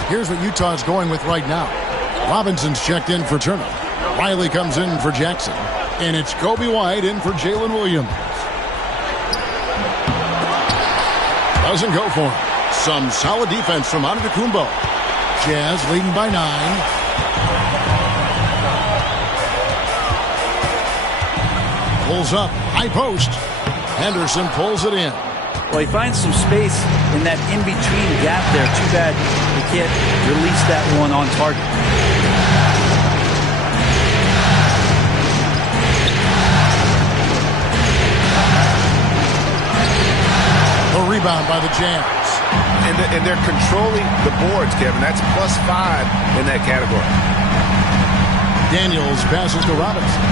Here's what Utah's going with right now. Robinson's checked in for Turner. Riley comes in for Jackson. And it's Kobe White in for Jalen Williams. Doesn't go for him. Some solid defense from Antetokounmpo. Jazz leading by 9. Pulls up. High post. Henderson pulls it in. Well, he finds some space in that in-between gap there. Too bad he can't release that one on target. A rebound by the Jazz. And they're controlling the boards, Kevin. That's +5 in that category. Daniels passes to Robinson.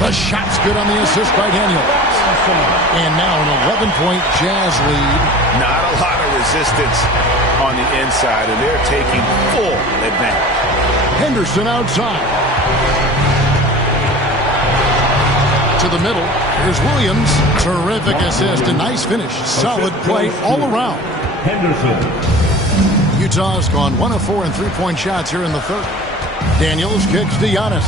The shot's good on the assist by Daniels. And now an 11-point Jazz lead. Not a lot of resistance on the inside, and they're taking full advantage. Henderson outside. to the middle. Here's Williams. Terrific assist. A nice finish. Solid play all around. Utah's gone 1 of 4 in three-point shots here in the third. Daniels kicks to Giannis.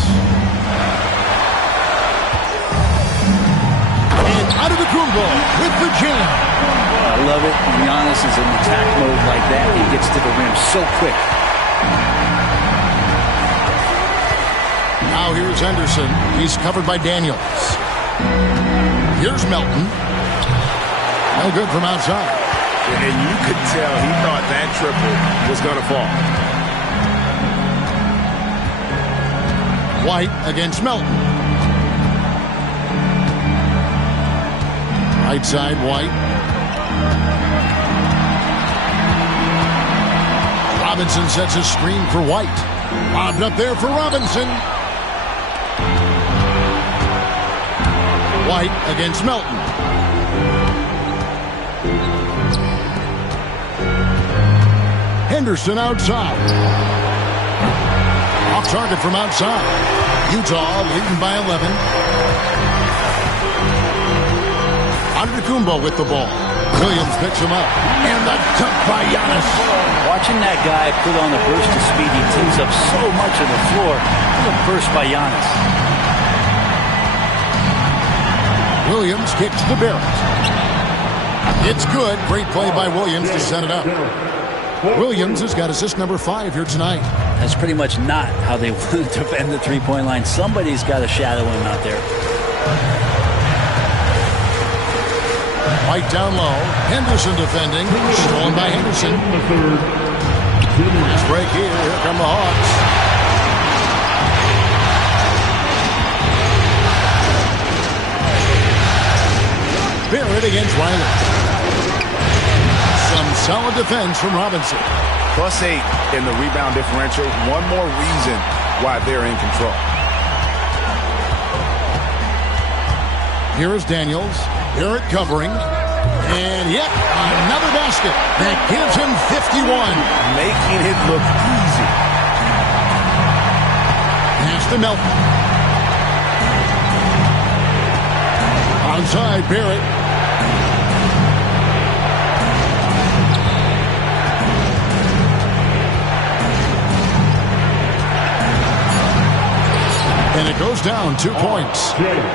And Antetokounmpo with the jam. I love it. Giannis is in attack mode like that. He gets to the rim so quick. Now here's Henderson. He's covered by Daniels. Here's Melton. No good from outside. And you could tell he thought that triple was going to fall. White against Melton. Right side, White. Robinson sets a screen for White. Lobbed up there for Robinson. White against Melton. Henderson outside. Off target from outside. Utah leading by 11. Antetokounmpo with the ball. Williams picks him up. And the dunk by Giannis. Watching that guy put on a burst of speed, he tees up so much of the floor. What a burst by Giannis. Williams kicks to Barrett. It's good. Great play by Williams to set it up. Williams has got assist number 5 here tonight. That's pretty much not how they want to defend the three-point line. Somebody's got to shadow him out there. White down low. Henderson defending. Stolen by Henderson. Nice break here. Here come the Hawks. Barrett against Riley. Some solid defense from Robinson. +8 in the rebound differential. One more reason why they're in control. Here is Daniels. Barrett covering. And yet, another basket. That gives him 51. Making it look easy. Pass to Melton. Onside, Barrett. And it goes down 2 points.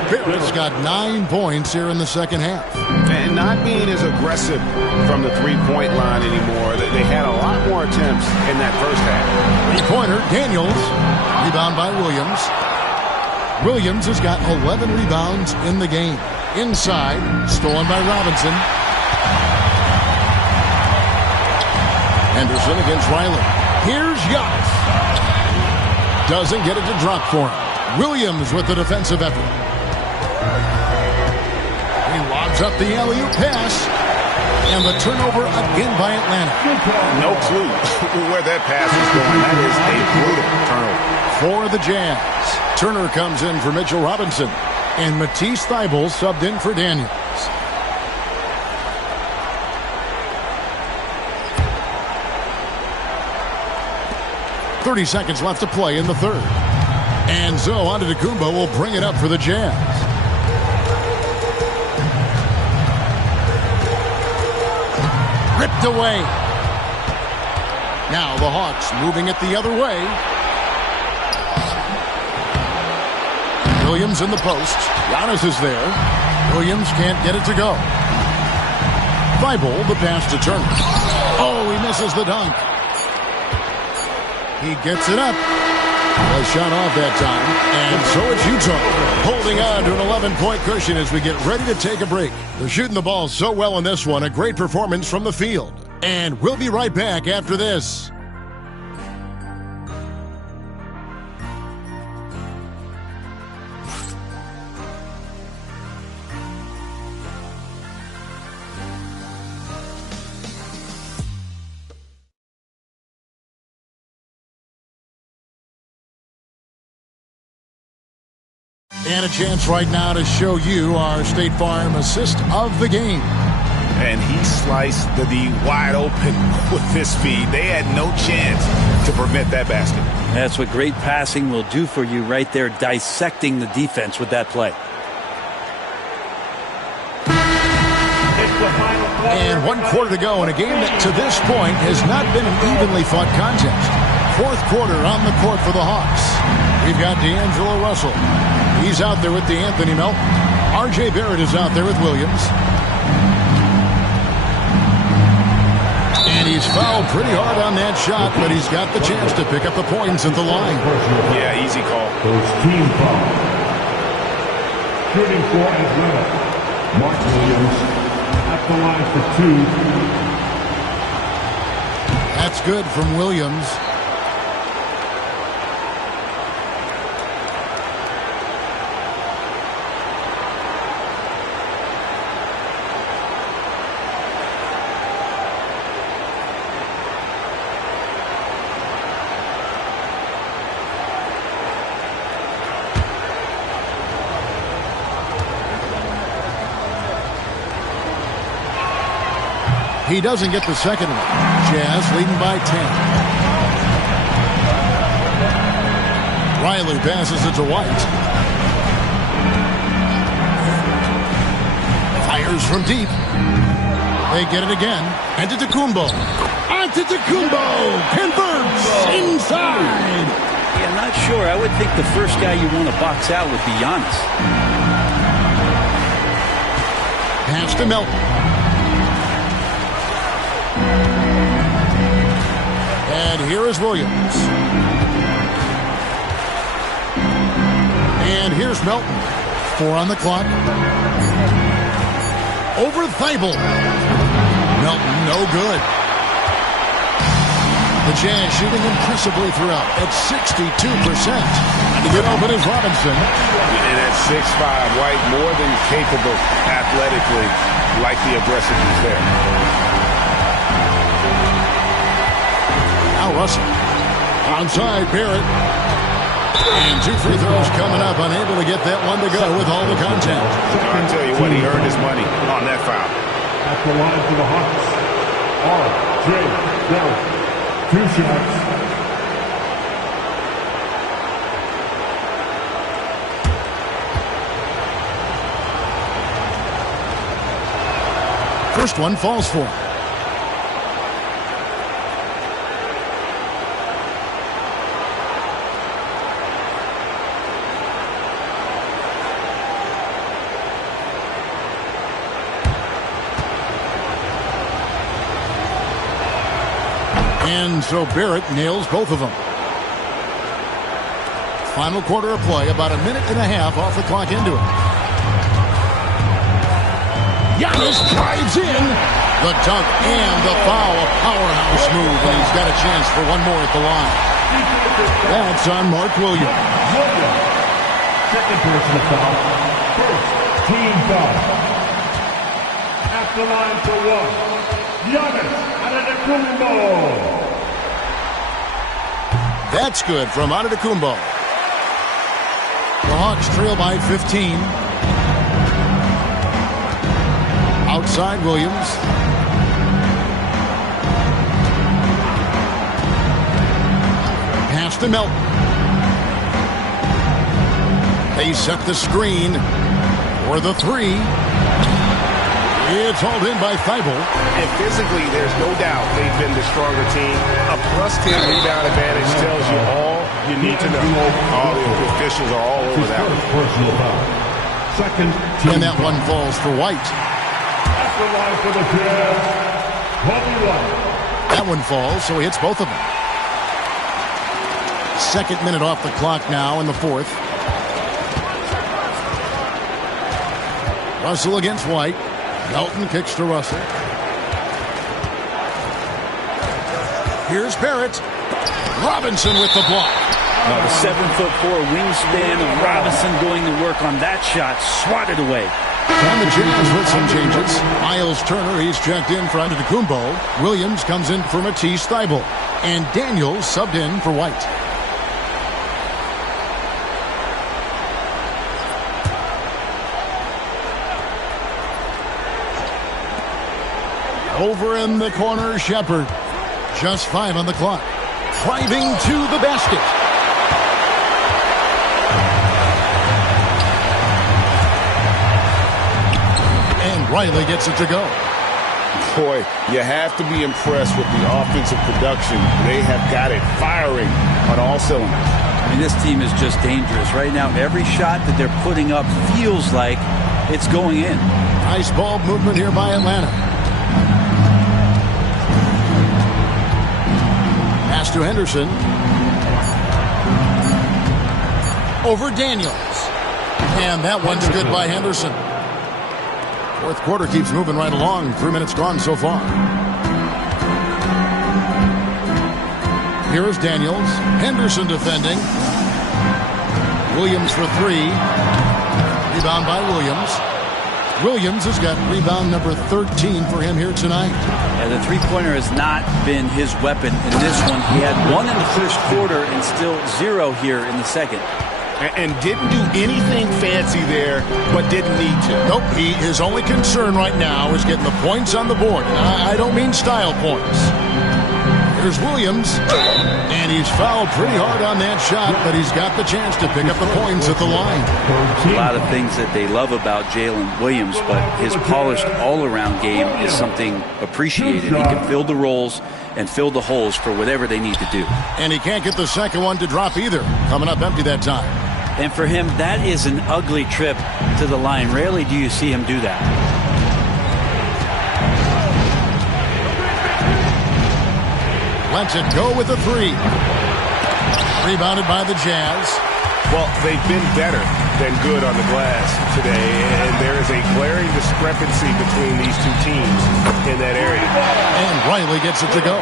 Barrett's got 9 points here in the second half. And not being as aggressive from the three-point line anymore. They had a lot more attempts in that first half. Three-pointer, Daniels. Rebound by Williams. Williams has got 11 rebounds in the game. Inside, stolen by Robinson. Henderson against Riley. Here's Giannis. Doesn't get it to drop for him. Williams with the defensive effort. He lobs up the alley-oop pass. And the turnover again by Atlanta. No clue where that pass is going. That is a brutal turnover. For the Jazz, Turner comes in for Mitchell Robinson. And Matisse Thybulle subbed in for Daniels. .30 seconds left to play in the third. And so Antetokounmpo will bring it up for the Jazz. Ripped away. Now the Hawks moving it the other way. Williams in the post. Giannis is there. Williams can't get it to go. Thybulle, the pass to Turner. Oh, he misses the dunk. He gets it up. Well, shot off that time. And so it's Utah holding on to an 11-point cushion as we get ready to take a break. They're shooting the ball so well in this one. A great performance from the field. And we'll be right back after this. And a chance right now to show you our State Farm assist of the game. And he sliced the D wide open with his feed. They had no chance to prevent that basket. That's what great passing will do for you right there, dissecting the defense with that play. And 1 quarter to go in a game that to this point has not been an evenly fought contest. 4th quarter on the court for the Hawks. We've got D'Angelo Russell. He's out there with D'Anthony Melton. R.J. Barrett is out there with Williams. And he's fouled pretty hard on that shot, but he's got the chance to pick up the points at the line. Yeah, easy call. Those team foul. Shooting for Atlanta. Mark Williams at the line for 2. That's good from Williams. He doesn't get the second one. Jazz leading by 10. Riley passes it to White. Fires from deep. They get it again. Antetokounmpo. Antetokounmpo converts inside. Yeah, I'm not sure. I would think the first guy you want to box out would be Giannis. Pass to Melton. And here is Williams. And here's Melton. 4 on the clock. Over Thibault. Melton, no good. The Jazz shooting impressively throughout at 62%. And to get open is Robinson. And at 6'5", White more than capable athletically, like the aggressiveness there. Now Russell. Onside Barrett. And 2 free throws coming up. Unable to get that one to go with all the contact. I'll tell you what, he earned his money on that foul. At the line for the Hawks. R.J. Barrett. 2 shots. First one falls for him. And so Barrett nails both of them. Final quarter of play, about a minute and a half off the clock into it. Giannis drives in. The dunk and the foul, a powerhouse move, and he's got a chance for one more at the line. That's on Mark Williams. Second personal foul. First team foul. At the line for 1. Giannis Antetokounmpo. That's good from Antetokounmpo. The Hawks trail by 15. Outside Williams. Pass to Melton. They set the screen for the 3. It's hauled in by Thibault. And physically, there's no doubt they've been the stronger team. A +10 rebound advantage tells you all you need to know. All the officials are all over that one. Personal foul. Second team And that one falls for White. At the line for the Jazz. Kobe White. That one falls, so he hits both of them. Second minute off the clock now in the 4th. Russell against White. Melton kicks to Russell. Here's Barrett. Robinson with the block. Now the 7'4" wingspan of Robinson doing the work on that shot, swatted away. And the Jazz with some changes. Miles Turner, he's checked in for Antetokounmpo. Williams comes in for Matisse Thybulle. And Daniels subbed in for White. Over in the corner, Shepard. Just 5 on the clock. Driving to the basket. And Riley gets it to go. Boy, you have to be impressed with the offensive production. They have got it firing on all cylinders. I mean, this team is just dangerous. Right now, every shot that they're putting up feels like it's going in. Nice ball movement here by Atlanta. Pass to Henderson. Over Daniels. And that one's good by Henderson. Fourth quarter keeps moving right along. 3 minutes gone so far. Here is Daniels. Henderson defending. Williams for three. Rebound by Williams. Williams has got rebound number 13 for him here tonight. Yeah, the three-pointer has not been his weapon in this one. He had one in the first quarter and still 0 here in the second. And didn't do anything fancy there, but didn't need to. Nope, his only concern right now is getting the points on the board. And I don't mean style points. Here's Williams, and he's fouled pretty hard on that shot, but he's got the chance to pick up the points at the line. A lot of things that they love about Jalen Williams, but his polished all-around game is something appreciated. He can fill the roles and fill the holes for whatever they need to do. And he can't get the second one to drop either. Coming up empty that time. And for him, that is an ugly trip to the line. Rarely do you see him do that. Lets it go with a three. Rebounded by the Jazz. Well, they've been better than good on the glass today, and there is a glaring discrepancy between these two teams in that area. And Riley gets it to go.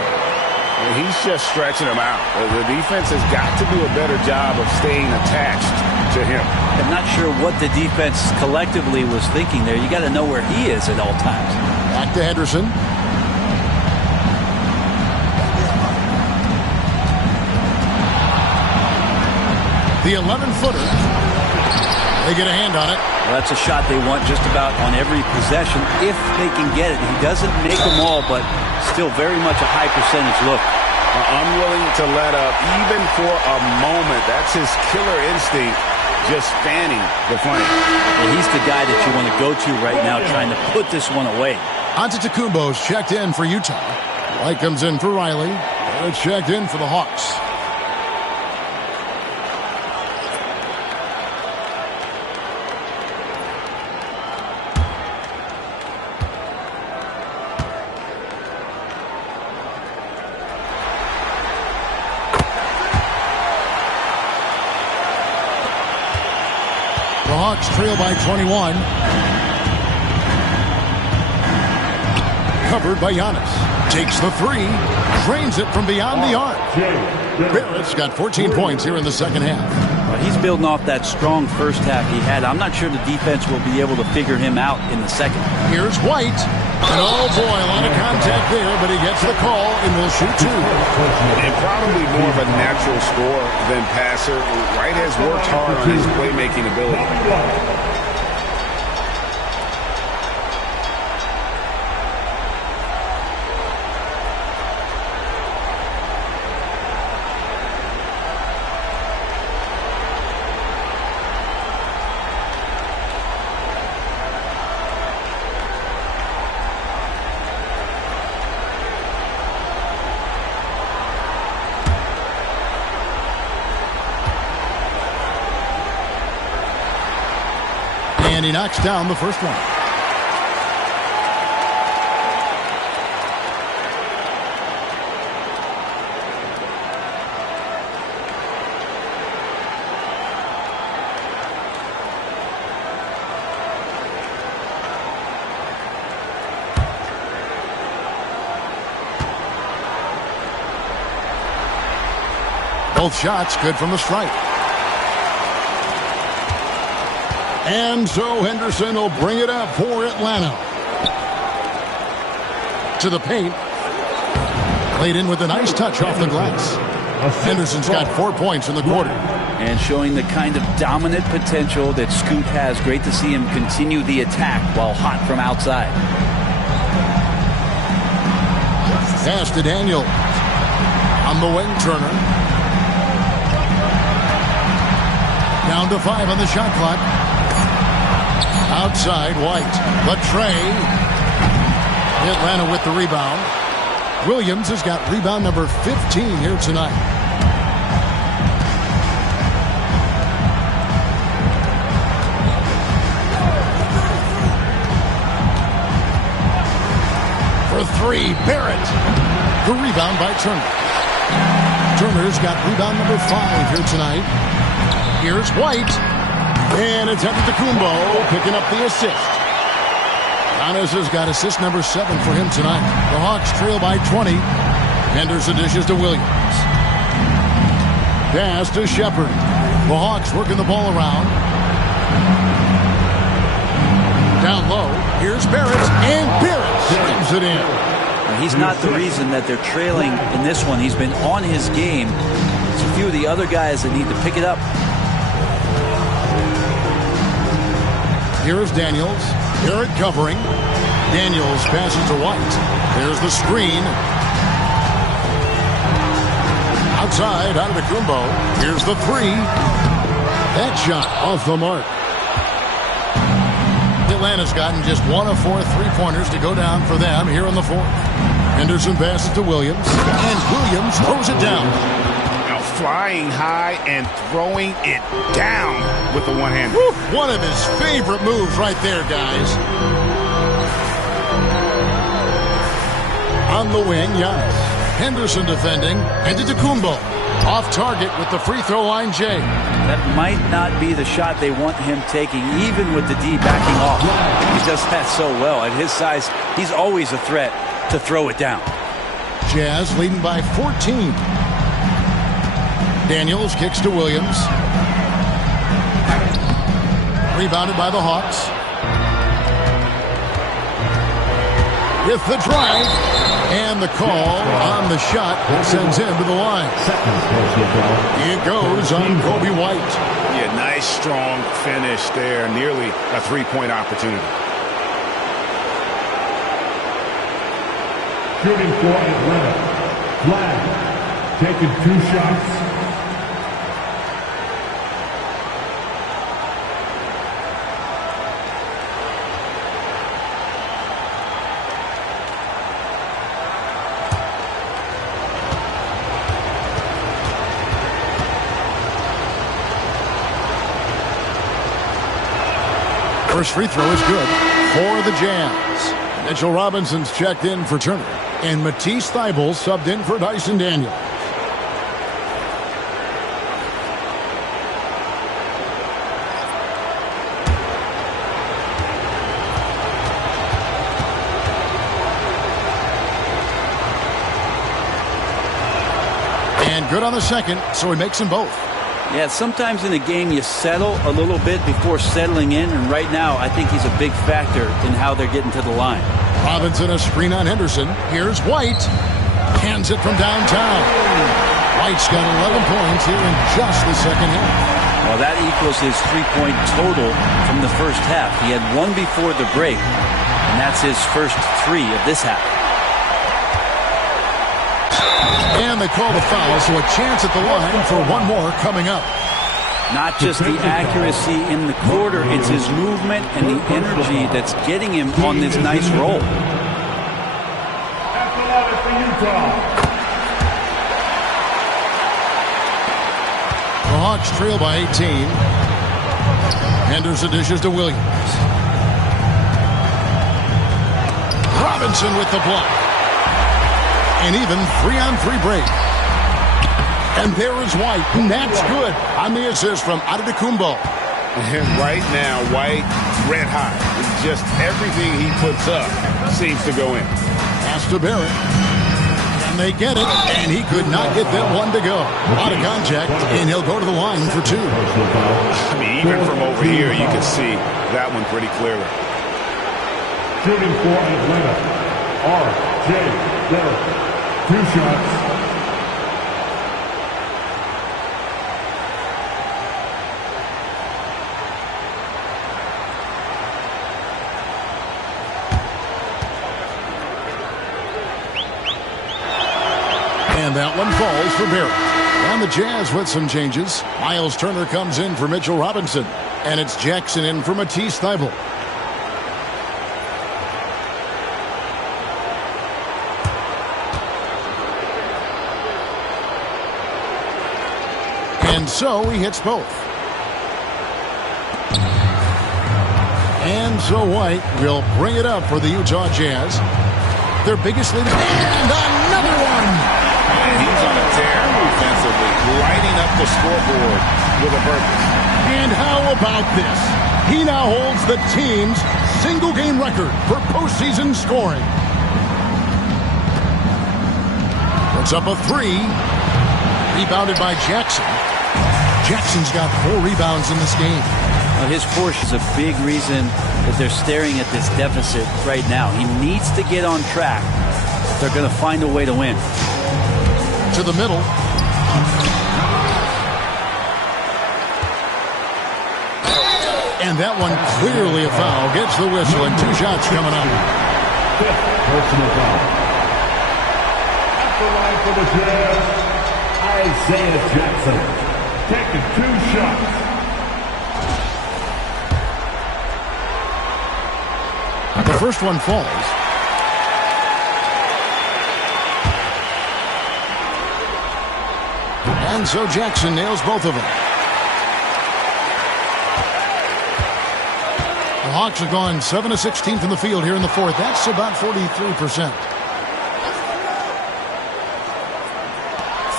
He's just stretching them out. The defense has got to do a better job of staying attached to him. I'm not sure what the defense collectively was thinking there. You got to know where he is at all times. Back to Henderson. The 11-footer. They get a hand on it. Well, that's a shot they want just about on every possession if they can get it. He doesn't make them all, but still very much a high percentage look. Unwilling to let up even for a moment. That's his killer instinct, just fanning the flame. And he's the guy that you want to go to right now trying to put this one away. Antetokounmpo's checked in for Utah. White comes in for Riley. It's checked in for the Hawks. Hawks trail by 21. Covered by Giannis. Takes the three. Drains it from beyond the arc. Barrett's got 14 points here in the second half. Well, he's building off that strong first half he had. I'm not sure the defense will be able to figure him out in the second. Here's White. And oh boy, a lot of contact there, but he gets the call and will shoot two. And probably more of a natural scorer than passer. White has worked hard on his playmaking ability. And he knocks down the first one. Both shots good from the stripe. And so Henderson will bring it up for Atlanta. To the paint. Laid in with a nice touch off the glass. Henderson's got 4 points in the quarter. And showing the kind of dominant potential that Scoot has. Great to see him continue the attack while hot from outside. Pass to Daniel. On the wing, Turner. Down to 5 on the shot clock. Outside, White. But Trey. Atlanta with the rebound. Williams has got rebound number 15 here tonight. For three, Barrett. The rebound by Turner. Turner's got rebound number 5 here tonight. Here's White. And it's Antetokounmpo picking up the assist. Giannis has got assist number 7 for him tonight. The Hawks trail by 20. Henderson dishes to Williams. Pass to Shepard. The Hawks working the ball around. Down low. Here's Barrett. And Barrett slams it in. He's not the reason that they're trailing in this one. He's been on his game. It's a few of the other guys that need to pick it up. Here's Daniels. Barrett covering. Daniels passes to White. There's the screen. Outside, Antetokounmpo. Here's the three. That shot off the mark. Atlanta's gotten just 1 of 4 3-pointers to go down for them here in the fourth. Henderson passes to Williams. And Williams throws it down. Now flying high and throwing it down with the one-hander. One of his favorite moves right there, guys. On the wing, Giannis. Henderson defending. Antetokounmpo off target with the free throw line, Jay. That might not be the shot they want him taking, even with the D backing off. He does that so well. At his size, he's always a threat to throw it down. Jazz leading by 14. Daniels kicks to Williams. Rebounded by the Hawks. With the drive. And the call on the shot sends him to the line. It goes on Kobe White. Yeah, nice, strong finish there. Nearly a three-point opportunity. Shooting for Atlanta. Flag. Taking 2 shots. First free throw is good for the Jazz. Mitchell Robinson's checked in for Turner. And Matisse Thybulle subbed in for Dyson Daniels. And good on the second, so he makes them both. Yeah, sometimes in a game you settle a little bit before settling in, and right now I think he's a big factor in how they're getting to the line. Robinson a screen on Henderson. Here's White. Hands it from downtown. White's got 11 points here in just the second half. Well, that equals his 3-point total from the first half. He had 1 before the break, and that's his first 3 of this half. And they call the foul, so a chance at the line for one more coming up. Not just the accuracy in the quarter, it's his movement and the energy that's getting him on this nice roll. That's 11 for Utah. The Hawks trail by 18. Henderson dishes to Williams. Robinson with the block. And even 3-on-3 break. And there is White. And that's good on the assist from Antetokounmpo. And right now, White red hot. Just everything he puts up seems to go in. Pass to Barrett. And they get it. And he could not get that one to go. Out of contact. And he'll go to the line for 2. I mean, even from over here, you can see that one pretty clearly. Shooting for Atlanta. R.J. Barrett. 2 shots. And that one falls for Barrett. And the Jazz with some changes. Miles Turner comes in for Mitchell Robinson. And it's Jackson in for Matisse Thybulle. And so he hits both. And so White will bring it up for the Utah Jazz. Their biggest lead. And another one! And he's on a tear offensively, lighting up the scoreboard with a burger. And how about this? He now holds the team's single-game record for postseason scoring. Puts up a three. Rebounded by Jackson. Jackson's got 4 rebounds in this game. Well, his force is a big reason that they're staring at this deficit right now. He needs to get on track if they're going to find a way to win. To the middle. And that one clearly a foul. Gets the whistle and 2 shots coming up. 5th personal foul. At the line for the Jazz, Isaiah Jackson. Taking 2 shots. The first one falls. And so Jackson nails both of them. The Hawks have gone 7 of 16 from the field here in the 4th. That's about 43%.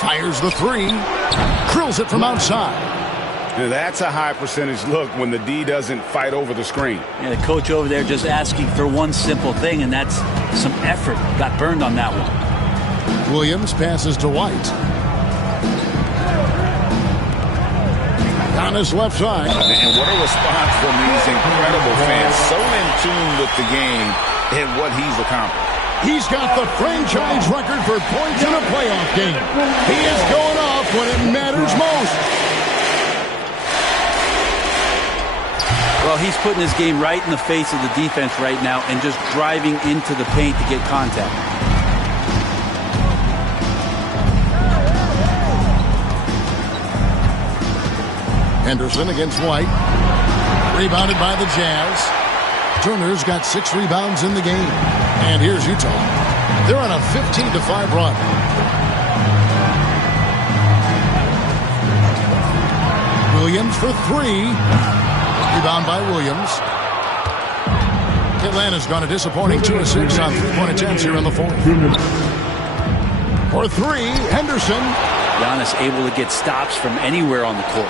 Fires the 3. Drills it from outside. Now that's a high percentage look when the D doesn't fight over the screen. Yeah, the coach over there just asking for one simple thing, and that's some effort. Got burned on that one. Williams passes to White. On his left side. And what a response from these incredible fans. So in tune with the game and what he's accomplished. He's got the franchise record for points in a playoff game. He is going off when it matters most. Well, he's putting his game right in the face of the defense right now and just driving into the paint to get contact. Henderson against White. Rebounded by the Jazz. Turner's got 6 rebounds in the game. And here's Utah. They're on a 15-5 run. Williams for 3. Rebound by Williams. Atlanta's gone a disappointing 2 of 6 on 3-point attempts here in the 4th. For 3, Henderson. Giannis able to get stops from anywhere on the court.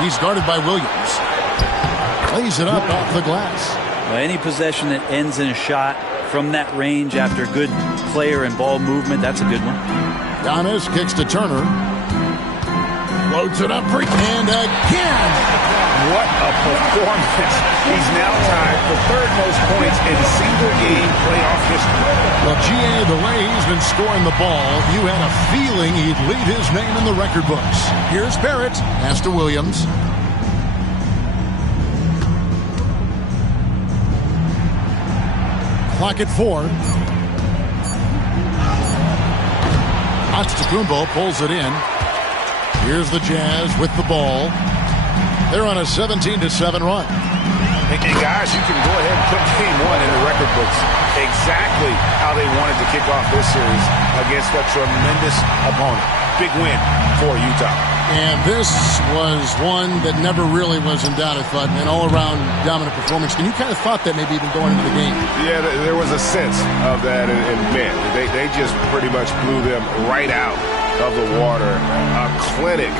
He's guarded by Williams. Lays it up off the glass. Well, any possession that ends in a shot from that range after good player and ball movement, that's a good one. Giannis kicks to Turner. Loads it up for and again. What a performance. He's now tied for 3rd most points in single-game playoff history. Well, GA, the way he's been scoring the ball, you had a feeling he'd leave his name in the record books. Here's Barrett. Pass to Williams. Clock at 4. Antetokounmpo pulls it in. Here's the Jazz with the ball. They're on a 17-7 run. Hey, guys, you can go ahead and put game 1 in the record books. Exactly how they wanted to kick off this series against a tremendous opponent. Big win for Utah. And this was one that never really was in doubt, I thought. An all-around dominant performance. And you kind of thought that maybe even going into the game. Yeah, there was a sense of that. And man, they just pretty much blew them right out of the water. A clinic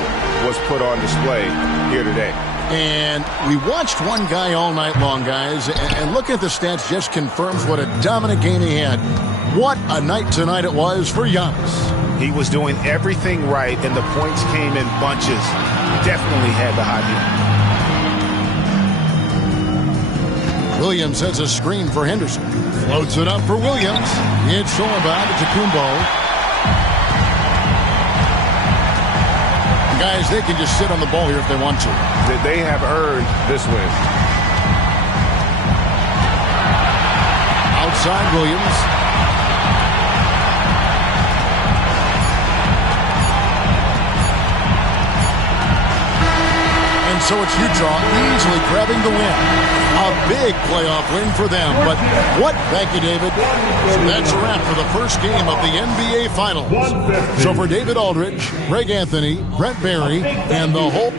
was put on display here today. And we watched one guy all night long, guys, and looking at the stats just confirms what a dominant game he had. What a night tonight it was for Giannis. He was doing everything right, and the points came in bunches. Definitely had the hot hand. Williams has a screen for Henderson. Floats it up for Williams. It's all about Antetokounmpo. Guys, they can just sit on the ball here if they want to. They have earned this win. Outside Williams. And And so it's Utah easily grabbing the win. A big playoff win for them. But what? Thank you, David. So that's a wrap for the first game of the NBA Finals. So for David Aldridge, Greg Anthony, Brent Barry, and the whole